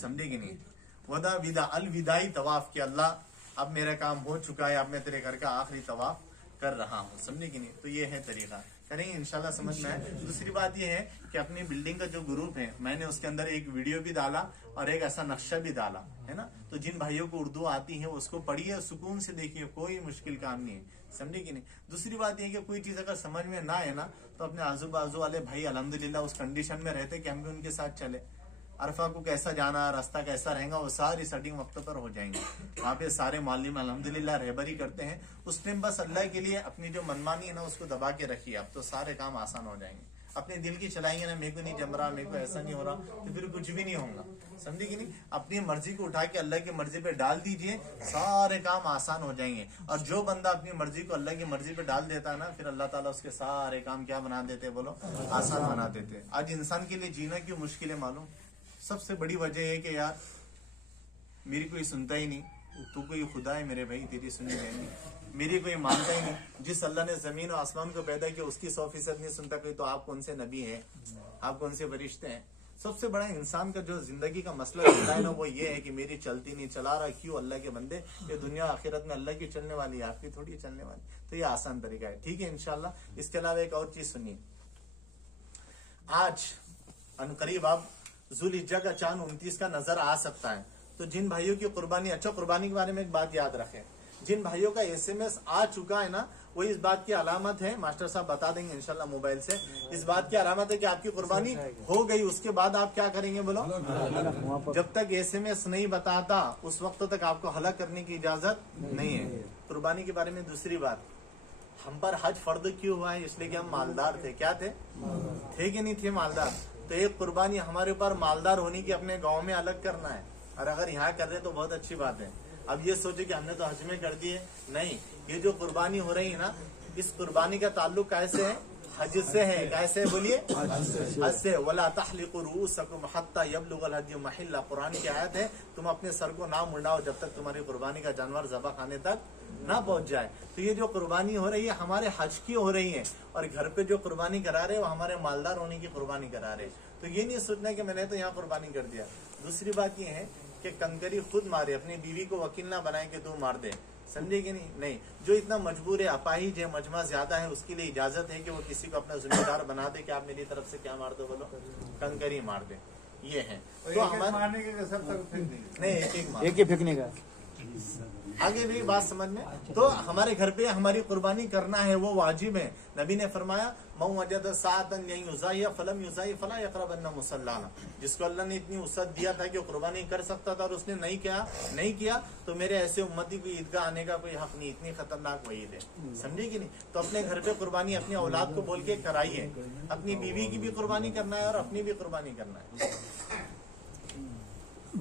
समझे कि नहीं? वदा विदा, अल विदाई तवाफ के अल्लाह अब मेरा काम हो चुका है, अब मैं तेरे घर का आखिरी तवाफ कर रहा हूँ, समझे कि नहीं? तो ये है तरीका, करेंगे इंशाल्लाह, समझ में आए। दूसरी बात ये है कि अपनी बिल्डिंग का जो ग्रुप है, मैंने उसके अंदर एक वीडियो भी डाला और एक ऐसा नक्शा भी डाला है ना। तो जिन भाइयों को उर्दू आती है उसको पढ़िए, सुकून से देखिए, कोई मुश्किल काम नहीं है, समझे कि नहीं? दूसरी बात यह है कि कोई चीज अगर समझ में ना है ना, तो अपने आजू बाजू वाले भाई अल्हम्दुलिल्लाह उस कंडीशन में रहते कि हम भी उनके साथ चले। अरफा को कैसा जाना, रास्ता कैसा रहेगा, वो सारी सेटिंग वक्त पर हो जाएंगे। वहाँ पे सारे मालिम अल्हम्दुलिल्लाह रहबरी करते हैं। उस टाइम बस अल्लाह के लिए अपनी जो मनमानी है ना, उसको दबा के रखिए, अब तो सारे काम आसान हो जाएंगे। अपने दिल की चलाएंगे ना, मेरे को नहीं जम रहा, मेरे को ऐसा नहीं हो रहा, तो फिर कुछ भी नहीं होगा, समझे कि नहीं? अपनी मर्जी को उठा के अल्लाह की मर्जी पे डाल दीजिए, सारे काम आसान हो जाएंगे। और जो बंदा अपनी मर्जी को अल्लाह की मर्जी पे डाल देता है ना, फिर अल्लाह ताला उसके सारे काम क्या बना देते हैं, बोलो आसान बना देते हैं। आज इंसान के लिए जीना क्यों मुश्किल है मालूम? सबसे बड़ी वजह है कि यार मेरी कोई सुनता ही नहीं, तू कोई खुदा है मेरे भाई, तेरी सुनी नहीं, मेरी कोई मानता ही नहीं। जिस अल्लाह ने जमीन और आसमान को पैदा किया उसकी 100% नहीं सुनता कोई, तो आप कौन से नबी हैं, आप कौन से फरिश्ते हैं? सबसे बड़ा इंसान का जो जिंदगी का मसला होता है ना, वो ये है कि मेरी चलती नहीं, चला रहा क्यों? अल्लाह के बंदे, ये दुनिया आखिरत में अल्लाह की चलने वाली है, आपकी थोड़ी चलने वाली। तो ये आसान तरीका है, ठीक है इंशाल्लाह। इसके अलावा एक और चीज सुनिए, आज अनकरीब अब जुल्हिज्जा का चांद 29 का नजर आ सकता है। तो जिन भाइयों की कुर्बानी, अच्छा कुर्बानी के बारे में एक बात याद रखें, जिन भाइयों का SMS आ चुका है ना, वो इस बात की अलामत है, मास्टर साहब बता देंगे इंशाल्लाह मोबाइल से, इस बात की अलामत है कि आपकी कुर्बानी हो गई। उसके बाद आप क्या करेंगे बोलो? जब तक SMS नहीं बताता उस वक्त तक आपको हलाक करने की इजाजत नहीं है। कुर्बानी के बारे में दूसरी बात, हम पर हज फर्द क्यों हुआ है? इसलिए कि हम मालदार थे। क्या थे कि नहीं थे? मालदार। तो एक कुर्बानी हमारे ऊपर मालदार होने की अपने गांव में अलग करना है, और अगर यहाँ कर रहे तो बहुत अच्छी बात है। अब ये सोचे कि हमने तो हज में कर दिए, नहीं, ये जो कुर्बानी हो रही है ना, इस कुर्बानी का ताल्लुक कैसे है? हज से है। कैसे बोलिए? हज से। वला तहलिकु रूसकुम हत्ता यबलुगल हदयु महिल्ला, कुरान की आयत है, तुम अपने सर को ना मुंडाओ जब तक तुम्हारी कुर्बानी का जानवर ज़बह खाने तक ना पहुंच जाए। तो ये जो कुर्बानी हो रही है हमारे हज की हो रही है, और घर पे जो कुर्बानी करा रहे हैं वो हमारे मालदार होने की कुर्बानी करा रहे हैं। तो ये नहीं सोचना कि मैंने तो यहाँ कुर्बानी कर दिया। दूसरी बात ये है कि कंकरी खुद मारे, अपनी बीवी को वकील ना बनाए कि तू मार दे, समझे कि नहीं? जो इतना मजबूर है, अपाहिज है, मजमा ज्यादा है, उसके लिए इजाजत है कि वो किसी को अपना जिम्मेदार बना दे कि आप मेरी तरफ से क्या मार दो, बोलो कंकरी मार दे। ये है तो हमारे मारने के सब तक नहीं, एक ही फेंकने का। आगे भी बात समझ में। तो हमारे घर पे हमारी कुर्बानी करना है, वो वाजिब है। नबी ने फरमाया मऊ वजद सातन युज़ाई फलम युज़ाई फला यक़रबन्ना मुसल्लाना, जिसको अल्लाह ने इतनी वसअत दिया था कि वो कुर्बानी कर सकता था और उसने नहीं किया, तो मेरे ऐसे उम्मती को ईदगाह आने का कोई हक नहीं। इतनी खतरनाक वईद है, समझे कि नहीं? तो अपने घर पे कुर्बानी अपनी औलाद को बोल के कराइए। अपनी बीवी की भी कुर्बानी करना है और अपनी भी कुर्बानी करना है।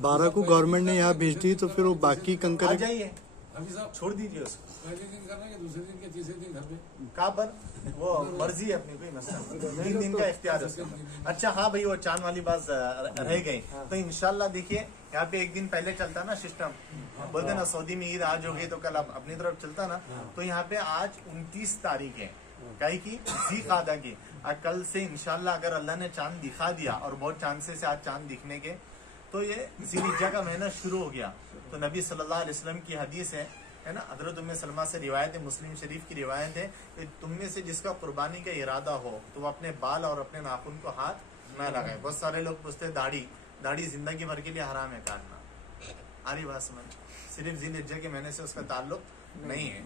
12 को गवर्नमेंट ने यहाँ भेज दी, तो फिर वो बाकी कंकर आ जाइए, छोड़ दीजिए उसको। पहले दिन करना है, दूसरे दिन के तीसरे दिन घर पे कहाँ पर वो मर्जी है अपनी, कोई मसला नहीं, 3 दिन का इख्तियार है। अच्छा हाँ भाई, वो चांद वाली बात रह गई। तो इंशाल्लाह देखिए यहाँ पे एक दिन पहले चलता ना सिस्टम, बोलते ना सऊदी में ईद आज हो गई तो कल अपनी तरफ चलता ना, तो यहाँ पे आज 29 तारीख है कई की जी कादा की, और कल से इंशाल्लाह अगर अल्लाह ने चांद दिखा दिया, और बहुत चांसेस है आज चांद दिखने के, तो ये ज़िलहिज्जा का महीना शुरू हो गया। तो नबी सल्लल्लाहु अलैहि वसल्लम की हदीस है ना, हजरत उम्मे सलमा से रिवायत है, मुस्लिम शरीफ की रिवायत है कि तुम में से जिसका कुर्बानी का इरादा हो तो वो अपने बाल और अपने नाखून को हाथ न लगाए। बहुत सारे लोग पूछते दाढ़ी जिंदगी भर के लिए हराम है काटना, आरी बात समझ, सिर्फ ज़िलहिज्जा के महीने से उसका ताल्लुक नहीं है।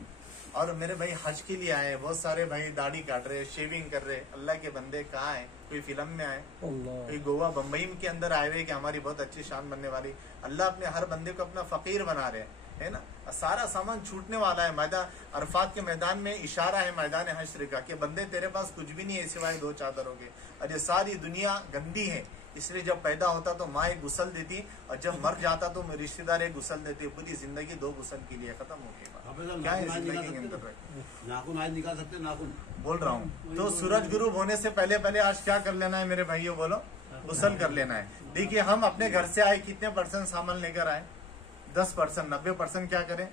और मेरे भाई हज के लिए आए, बहुत सारे भाई दाढ़ी काट रहे, शेविंग कर रहे, अल्लाह के बंदे कहाँ है, कोई फिल्म में आए, कोई गोवा बम्बई के अंदर आए हुए कि हमारी बहुत अच्छी शान बनने वाली, अल्लाह अपने हर बंदे को अपना फकीर बना रहे है ना। सारा सामान छूटने वाला है, मैदान अरफात के मैदान में इशारा है मैदान हश्र का कि बंदे तेरे पास कुछ भी नहीं है सिवाय 2 चादरों के, और ये सारी दुनिया गंदी है, इसलिए जब पैदा होता तो माँ एक गुसल देती, और जब मर जाता तो रिश्तेदार एक गुसल देते, पूरी जिंदगी 2 गुसल के लिए खत्म हो गई। क्या है जिंदगी के अंदर नाखून आज निकाल सकते, नाखून बोल रहा हूँ। तो सूरज गुरूब होने से पहले आज क्या कर लेना है मेरे भाइयों, बोलो, गुसल कर लेना है। देखिए हम अपने घर से आए, कितने % सामान लेकर आए, 10%, 90% क्या करें,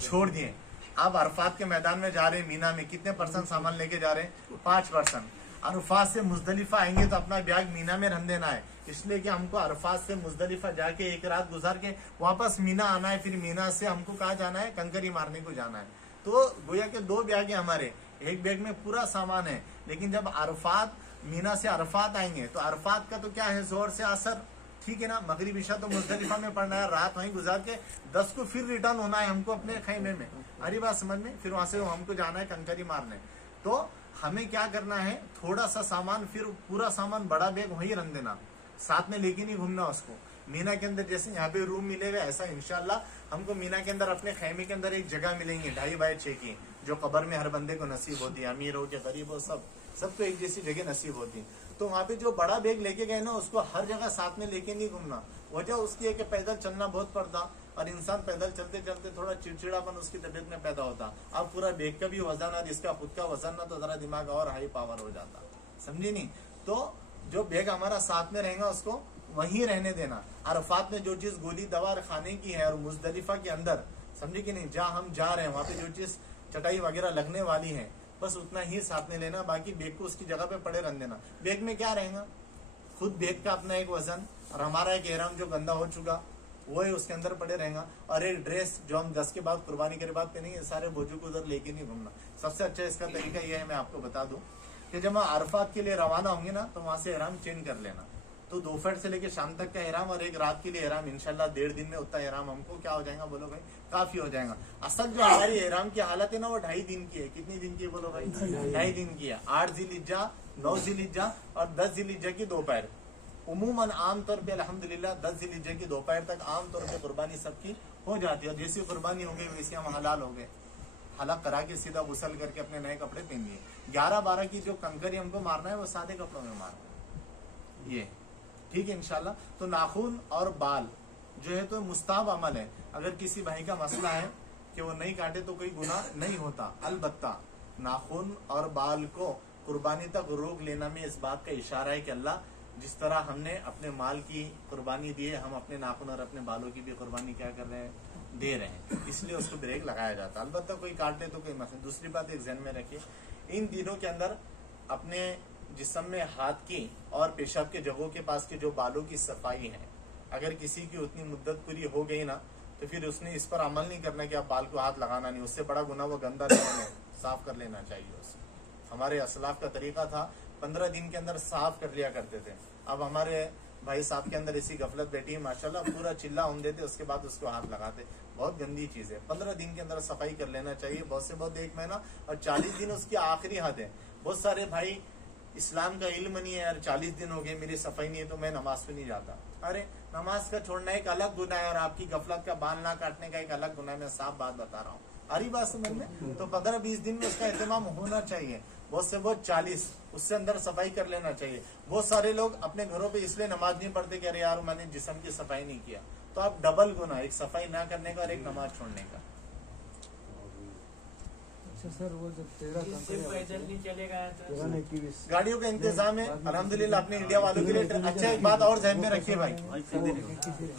छोड़ दिए। आप अरफात के मैदान में जा रहे हैं, मीना में, कितने % सामान लेके जा रहे हैं, 5%। अरफात से मुजदलिफा आएंगे तो अपना बैग मीना में रख देना है, इसलिए कि हमको अरफात से मुजदलिफा जाके एक रात गुजार के वापस मीना आना है, फिर मीना से हमको कहाँ जाना है, कंकरी मारने को जाना है। तो गोया के 2 बैग है हमारे, एक बैग में पूरा सामान है। लेकिन जब अरफात, मीना से अरफात आएंगे तो अरफात का तो क्या है, जोर से असर, ठीक है ना, मगरिब इशा तो मुजदलिफा में पढ़ना है, रात वहीं गुजार के 10 को फिर रिटर्न होना है हमको अपने खैमे में, अरे बात समझ में, फिर वहां से हमको जाना है कंकरी मारने। तो हमें क्या करना है, थोड़ा सा सामान, फिर पूरा सामान बड़ा बैग वहीं रख देना, साथ में लेके नहीं घूमना उसको। मीना के अंदर जैसे यहाँ पे रूम मिले हुए, ऐसा इंशाल्लाह हमको मीना के अंदर अपने खैमे के अंदर एक जगह मिलेंगी 2.5 बाय 6 की, जो कब्र में हर बंदे को नसीब होती है, अमीर हो के गरीब हो, सबको एक जैसी जगह नसीब होती है। तो वहाँ पे जो बड़ा बैग लेके गए ना, उसको हर जगह साथ में लेके नहीं घूमना। वजह उसकी है कि पैदल चलना बहुत पड़ता, और इंसान पैदल चलते चलते थोड़ा चिड़चिड़ापन उसकी तबीयत में पैदा होता। अब पूरा बैग का भी वजन है, जिसका खुद का वजन ना, तो जरा दिमाग और हाई पावर हो जाता, समझी नहीं। तो जो बैग हमारा साथ में रहेगा उसको वहीं रहने देना। अरफात में जो चीज गोली दवा खाने की है, और मुजदलिफा के अंदर, समझे कि नहीं, जहाँ हम जा रहे हैं वहाँ पे जो चीज चटाई वगैरह लगने वाली है, बस उतना ही साथ में लेना, बाकी बैग को उसकी जगह पे पड़े रख देना। बैग में क्या रहेगा, खुद बैग का अपना एक वजन, और हमारा एक एहराम जो गंदा हो चुका वो है उसके अंदर पड़े रहेगा, और एक ड्रेस जो हम 10 के बाद कुर्बानी के बाद पहनेंगे, सारे बोझों को उधर लेके नहीं घूमना। सबसे अच्छा इसका तरीका यह है, मैं आपको बता दूं कि जब हम अरफात के लिए रवाना होंगे ना, तो वहां से एहराम चेंज कर लेना। तो दोपहर से लेकर शाम तक का एहराम, और एक रात के लिए एहराम, इंशाल्लाह 1.5 दिन में उतना एहराम हमको क्या हो जाएगा, बोलो भाई, काफी हो जाएगा। असल जो हमारी एहराम की हालत है ना, वो 2.5 दिन की है। कितनी दिन की है बोलो भाई, 2.5 दिन की है। 8 ज़िलहिज्जा, 9 ज़िलहिज्जा और 10 ज़िलहिज्जा की दोपहर, उमूमन आमतौर पे अल्हम्दुलिल्लाह 10 ज़िलहिज्जा की दोपहर तक आमतौर पे कुर्बानी सबकी हो जाती है। और जैसी कुर्बानी हो गई वैसे हम हलाल हो गए, हलाक करा के सीधा गुसल करके अपने नए कपड़े पहन लिए। 11-12 की जो कंकरी हमको मारना है वो सादे कपड़ों में मारना है, ये ठीक है इंशाल्लाह। तो नाखून और बाल जो है तो मुस्ताहब अमल है। अगर किसी भाई का मसला है कि वो नहीं काटे तो कोई गुनाह नहीं होता, अलबत्ता नाखून और बाल को कुर्बानी तक रोक लेना में इस बात का इशारा है कि अल्लाह जिस तरह हमने अपने माल की कुर्बानी दी है, हम अपने नाखून और अपने बालों की भी कुर्बानी क्या कर रहे हैं, दे रहे हैं, इसलिए उसको ब्रेक लगाया जाता है। अलबत्ता कोई काट ले तो कोई मसला। दूसरी बात एक जहन में रखिए, इन दिनों के अंदर अपने जिस्म में हाथ की और पेशाब के जगहों के पास के जो बालों की सफाई है, अगर किसी की उतनी मुद्दत पूरी हो गई ना, तो फिर उसने इस पर अमल नहीं करना कि आप बाल को हाथ लगाना नहीं, उससे बड़ा गुनाह वो गंदा नहीं, साफ कर लेना चाहिए उसे। हमारे असलाफ का तरीका था 15 दिन के अंदर साफ कर लिया करते थे। अब हमारे भाई साहब के अंदर ऐसी गफलत बैठी है माशाल्लाह, पूरा चिल्ला उन देते, उसके बाद उसको हाथ लगाते। बहुत गंदी चीज है। 15 दिन के अंदर सफाई कर लेना चाहिए, बहुत से बहुत 1 महीना, और 40 दिन उसकी आखिरी हद है। बहुत सारे भाई इस्लाम का इल्म नहीं है, यार 40 दिन हो गए मेरी सफाई नहीं है तो मैं नमाज पे नहीं जाता। अरे नमाज का छोड़ना एक अलग गुनाह है, और आपकी गफलत का बाल ना काटने का एक अलग गुनाह है। मैं साफ बात बता रहा हूँ, अरी बात समझ में। तो 15-20 दिन में उसका एहतमाम होना चाहिए, बहुत से बहुत 40, उससे अंदर सफाई कर लेना चाहिए। बहुत सारे लोग अपने घरों पे इसलिए नमाज नहीं पढ़ते कि अरे यार मैंने जिस्म की सफाई नहीं किया, तो आप डबल गुनाह, एक सफाई ना करने का और एक नमाज छोड़ने का। अच्छा सर, वो जो 13 पैदल नहीं चलेगा तो गाड़ियों का इंतजाम है अल्हम्दुलिल्लाह अपने इंडिया वालों के लिए। अच्छा, एक बात और ध्यान में रखिए भाई,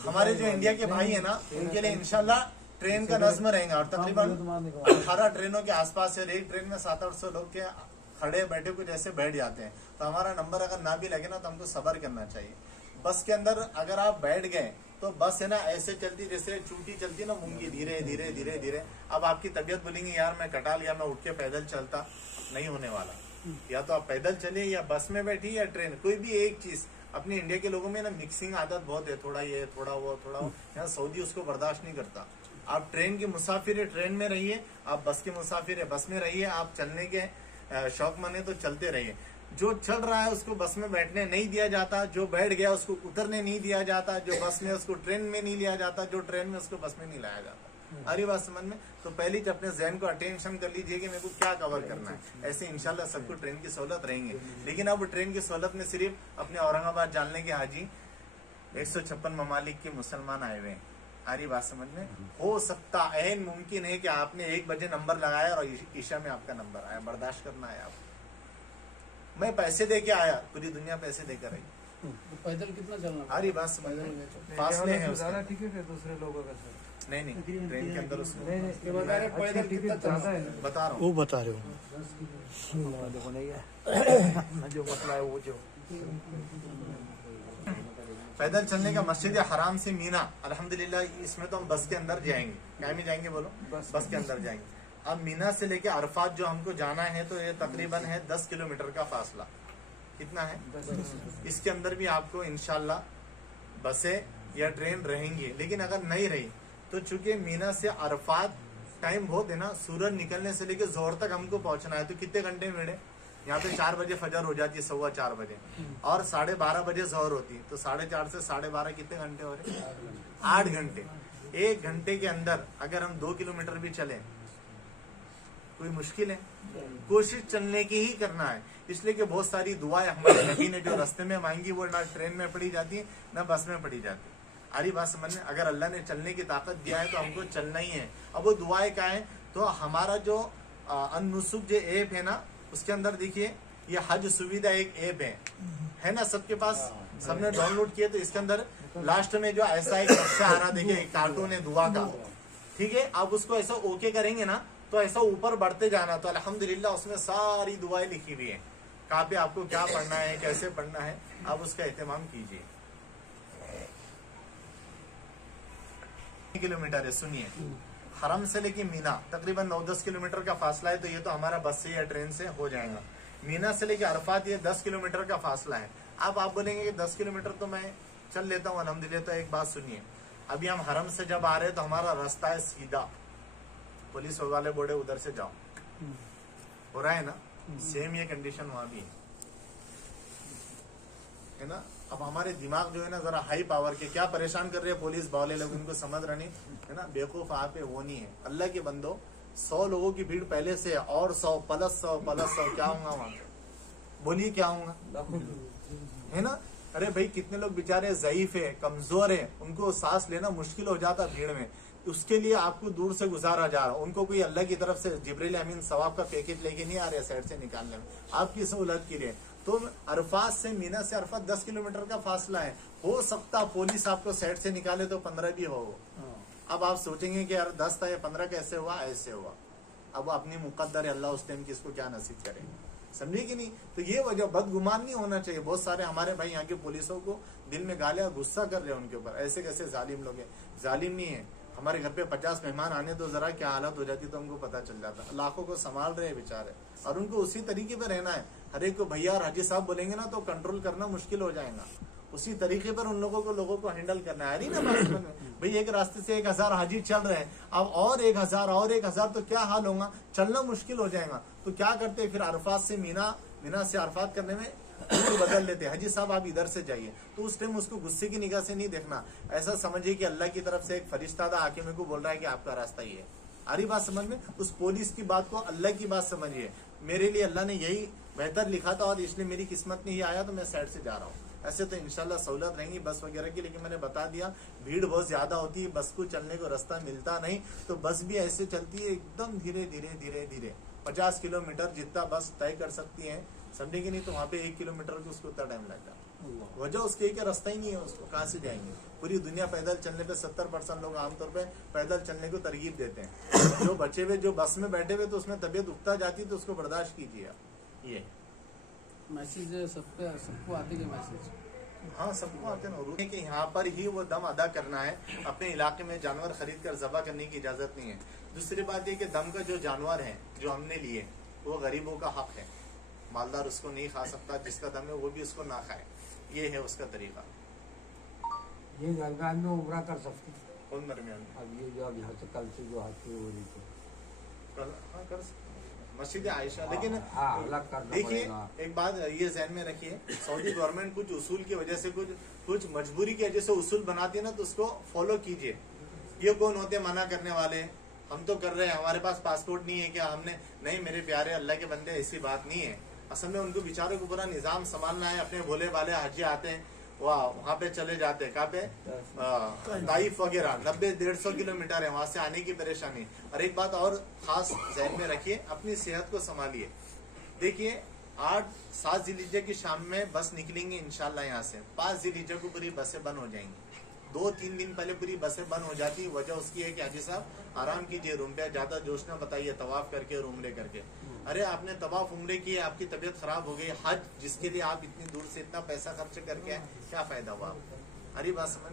हमारे जो इंडिया के भाई है ना, उनके लिए इंशाल्लाह ट्रेन का नज्म रहेगा और तकरीबन 18 ट्रेनों के आसपास है। एक ट्रेन में 700-800 लोग के खड़े बैठे कुछ ऐसे बैठ जाते हैं, तो हमारा नंबर अगर ना भी लगे ना तो हमको सब्र करना चाहिए। बस के अंदर अगर आप बैठ गए तो बस है ना ऐसे चलती जैसे चूटी चलती ना मूंगी, धीरे धीरे धीरे धीरे। अब आपकी तबीयत बोलेंगी यार मैं कटाल गया, मैं उठ के पैदल चलता, नहीं होने वाला। या तो आप पैदल चलिए या बस में बैठिए या ट्रेन, कोई भी एक चीज। अपने इंडिया के लोगों में ना मिक्सिंग आदत बहुत है, थोड़ा ये थोड़ा वो थोड़ा वो। यहाँ सऊदी उसको बर्दाश्त नहीं करता। आप ट्रेन के मुसाफिर है ट्रेन में रहिए, आप बस के मुसाफिर है बस में रहिए, आप चलने के शौक मने तो चलते रहिए। जो चल रहा है उसको बस में बैठने नहीं दिया जाता, जो बैठ गया उसको उतरने नहीं दिया जाता, जो बस में उसको ट्रेन में नहीं लिया जाता, जो ट्रेन में उसको बस में नहीं लाया जाता। अरे बात समझ में? तो पहले अपने जहन को अटेंशन कर लीजिए कि मेरे को क्या कवर करना है। ऐसे इंशाल्लाह सबको ट्रेन की सहूलत रहेंगे। लेकिन अब ट्रेन की सहूलत में सिर्फ अपने औरंगाबाद जाने के हाजी 156 ममालिक के मुसलमान आए हुए हैं। आरी बात समझ में? हो सकता ऐन मुमकिन है कि आपने 1 बजे नंबर लगाया और ईशा में आपका नंबर आया, बर्दाश्त करना है आप। मैं पैसे दे के आया, पूरी दुनिया पैसे देकर आई। पैदल कितना चलना? आरी बात समझ में? फासले हैं उसके। टिकट है दूसरे लोगों का सर? नहीं ट्रेन के अंदर उसमें पैदल कितना चलता है? बता रहा हूँ, वो बता रहे हो। जो मतला है वो जो पैदल चलने का मस्जिद हराम से मीना, अल्हम्दुलिल्लाह इसमें तो हम बस के अंदर जाएंगे। क्या में जाएंगे बोलो? बस के अंदर जाएंगे। अब मीना से लेके अरफात जो हमको जाना है तो ये तकरीबन है 10 किलोमीटर का फासला। कितना है? इसके अंदर भी आपको इंशाल्लाह बसें या ट्रेन रहेंगी। लेकिन अगर नहीं रही तो चूंकि मीना से अरफात टाइम बहुत है ना, सूरज निकलने से लेके जोहर तक हमको पहुंचना है, तो कितने घंटे मिले? यहाँ पे 4 बजे फजर हो जाती है, 4:15 बजे, और 12:30 बजे जोहर होती है, तो 4:30 से 12:30 कितने घंटे हो रहे? 8 घंटे। 1 घंटे के अंदर अगर हम 2 किलोमीटर भी चले, कोई मुश्किल है? कोशिश चलने की ही करना है। इसलिए कि बहुत सारी दुआएं हमारे नबी ने जो रास्ते में मांगी वो ना ट्रेन में पड़ी जाती है ना बस में पड़ी जाती है। आरी बात समझ में? अगर अल्लाह ने चलने की ताकत दिया है तो हमको चलना ही है। अब वो दुआएं क्या है? तो हमारा जो अन-नुसुक जो ऐप है ना, उसके अंदर देखिए ये हज सुविधा एक ऐप है ना सबके पास, सबने डाउनलोड किया। तो इसके अंदर लास्ट में जो ऐसा एक नक्शा आ रहा, देखिए एक कार्टून है दुआ का, ठीक है? आप उसको ऐसा ओके करेंगे ना तो ऐसा ऊपर बढ़ते जाना, तो अल्हम्दुलिल्लाह उसमें सारी दुआएं लिखी हुई है, कहाँ पे आपको क्या पढ़ना है, कैसे पढ़ना है, आप उसका एहतमाम कीजिए। किलोमीटर है, सुनिए, हरम से लेके मीना तकरीबन 9-10 किलोमीटर का फासला है, तो ये तो हमारा बस से या ट्रेन से हो जाएगा। मीना से लेके अरफात ये 10 किलोमीटर का फासला है। अब आप बोलेंगे कि 10 किलोमीटर तो मैं चल लेता हूँ अल्हम्दुलिल्लाह। तो एक बात सुनिए, अभी हम हरम से जब आ रहे हैं तो हमारा रास्ता है सीधा, पुलिस वाले बोले उधर से जाओ, हो रहा है ना? सेम ये कंडीशन वहां भी है ना। अब हमारे दिमाग जो है ना जरा हाई पावर के, क्या परेशान कर रहे हैं पुलिस वाले लोग, इनको समझ रहे नहीं है ना। बेवकूफ आप पे वो नहीं है। अल्लाह के बंदो, 100 लोगों की भीड़ पहले से है और 100 प्लस 100 क्या होगा वहां? बोलिए क्या होगा, है ना? अरे भाई कितने लोग बेचारे ज़ईफ है, कमजोर है, उनको सांस लेना मुश्किल हो जाता भीड़ में, उसके लिए आपको दूर से गुजारा जा रहा। उनको कोई अल्लाह की तरफ से जिब्रील अमीन सवाब का पैकेट लेके नहीं आ रहे साइड से निकालने में, आपकी सहूलत के लिए। तो अरफात से मीना से अरफात 10 किलोमीटर का फासला है। हो सकता पुलिस आपको साइड से निकाले तो 15 भी हो। अब आप सोचेंगे कि यार 10 था या 15 कैसे हुआ? ऐसे हुआ। अब अपनी मुकद्दर है, अल्लाह उस टाइम किसको क्या नसीब करे, समझे कि नहीं? तो ये वजह, बदगुमान नहीं होना चाहिए। बहुत सारे हमारे भाई यहाँ के पुलिसों को दिल में गालियां गुस्सा कर रहे हैं उनके ऊपर, ऐसे कैसे जालिम लोग हैं। जालिम नहीं है, हमारे घर पे 50 मेहमान आने तो जरा क्या हालत हो जाती तो हमको पता चल जाता। लाखों को संभाल रहे हैं बेचारे, और उनको उसी तरीके पे रहना है। हर एक को भैया और हाजी साहब बोलेंगे ना तो कंट्रोल करना मुश्किल हो जाएगा। उसी तरीके पर उन लोगों को हैंडल करना है। ना बात समझ में? भाई एक रास्ते से 1000 हाजी चल रहे हैं, अब और 1000 और 1000 तो क्या हाल होगा, चलना मुश्किल हो जाएगा। तो क्या करते हैं फिर अरफात से मीना से अरफात करने में रूट बदल लेते हैं। हाजी साहब आप इधर से जाइए, तो उस टाइम उसको गुस्से की निगाह से नहीं देखना, ऐसा समझिए कि अल्लाह की तरफ से एक फरिश्ता था आके मेरे को बोल रहा है कि आपका रास्ता ये है। आरी बात समझ में? उस पुलिस की बात को अल्लाह की बात समझिए। मेरे लिए अल्लाह ने यही बेहतर लिखा था और इसलिए मेरी किस्मत में ही आया तो मैं साइड से जा रहा हूँ। ऐसे तो इंशाल्लाह सहूलत रहेंगी बस वगैरह की, लेकिन मैंने बता दिया भीड़ बहुत ज्यादा होती है, बस को चलने को रास्ता मिलता नहीं, तो बस भी ऐसे चलती है एकदम धीरे धीरे धीरे धीरे। 50 किलोमीटर जितना बस तय कर सकती है, समझे कि नहीं, तो वहाँ पे 1 किलोमीटर को उसको उतना टाइम लगता है। वजह उसके एक रास्ता ही नहीं है, उसको कहाँ से जाएंगे। पूरी दुनिया पैदल चलने पे 70% लोग आमतौर पे पैदल चलने को तरगीब देते हैं। जो बचे हुए जो बस में बैठे हुए तो उसमें तबीयत उगता जाती है, तो उसको बर्दाश्त कीजिए आप। ये मैसेज सबको आते के मैसेज। हाँ, सबको आते हैं कि यहाँ पर ही वो दम अदा करना है। अपने इलाके में जानवर खरीद कर ज़बह करने की इजाजत नहीं है। दूसरी बात ये कि दम का जो जानवर है जो हमने लिए वो गरीबों का हक है, मालदार उसको नहीं खा सकता, जिसका दम है वो भी उसको ना खाए, ये है उसका तरीका। ये दरगाह में उम्रा कर सकते हैं। कौन दरमियान अब ये जो अब यहाँ से कल से जो आती हो रही थी कर, हाँ, कर सकते हैं। मस्जिद आयशा, लेकिन हाँ, अलग करना देखिए पड़ेगा। एक बात ये ज़हन में रखिए, सऊदी गवर्नमेंट कुछ उसूल की वजह से कुछ मजबूरी की वजह से उसूल बनाती है ना, तो उसको फॉलो कीजिए। ये कौन होते मना करने वाले, हम तो कर रहे हैं, हमारे पास पासपोर्ट नहीं है क्या, हमने नहीं। मेरे प्यारे अल्लाह के बंदे, ऐसी बात नहीं है। असल में उनको बेचारों को पूरा निजाम संभालना है। अपने भोले भाले हाजी आते हैं, वहाँ पे चले जाते हैं, कहाँ पे ताइफ वगैरह 90-150 किलोमीटर है, वहां से आने की परेशानी। और एक बात और खास ज़हन में रखिए, अपनी सेहत को संभालिए। देखिए 8-7 ज़िलहिज्जा की शाम में बस निकलेंगे इंशाल्लाह यहाँ से, 5 ज़िलहिज्जा को पूरी बसें बंद हो जाएंगी। 2-3 दिन पहले पूरी बसें बंद हो जाती। वजह उसकी है कि हाजी साहब आराम कीजिए, रूम पे ज्यादा जोश ना बताइए, तवाफ करके और उम्रे करके। अरे आपने तवाफ उम्रे किए, आपकी तबीयत खराब हो गई, हज जिसके लिए आप इतनी दूर से इतना पैसा खर्च करके आए, क्या फायदा हुआ आपको? अरे बात समझ,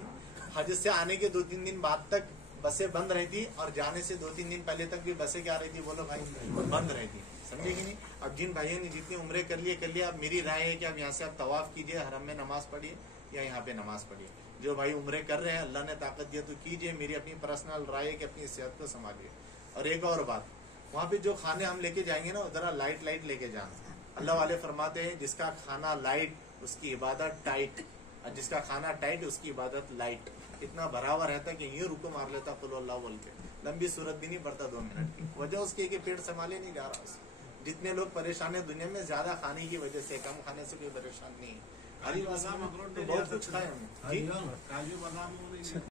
हज से आने के 2-3 दिन बाद तक बसें बंद रहती और जाने से 2-3 दिन पहले तक भी बसें क्या रहती, बोलो भाई, बंद रहती। समझे कि नहीं? अब जिन भाइयों ने जितनी उम्रे कर लिए। अब मेरी राय है कि अब यहाँ से आप तवाफ कीजिए, हरम में नमाज पढ़िए या यहाँ पे नमाज पढ़िए। जो भाई उम्रे कर रहे हैं, अल्लाह ने ताकत दिया तो कीजिए। मेरी अपनी पर्सनल राय है कि अपनी सेहत को संभालिए। और एक और बात, वहाँ पे जो खाने हम लेके जाएंगे ना, जरा लाइट लेके जाना। अल्लाह वाले फरमाते हैं जिसका खाना लाइट उसकी इबादत टाइट, और जिसका खाना टाइट उसकी इबादत लाइट। इतना बराबर रहता है कि ये रुको मार लेता कुल अल्लाह बोल के, लंबी सूरत भी नहीं पड़ता 2 मिनट की। वजह उसकी है कि पेट संभाले नहीं जा रहा उससे। जितने लोग परेशान है दुनिया में, ज्यादा खाने की वजह से, कम खाने से कोई परेशान नहीं है। हरी बादाम अखरोट तो बहुत कुछ खाए हमने। काजू बादाम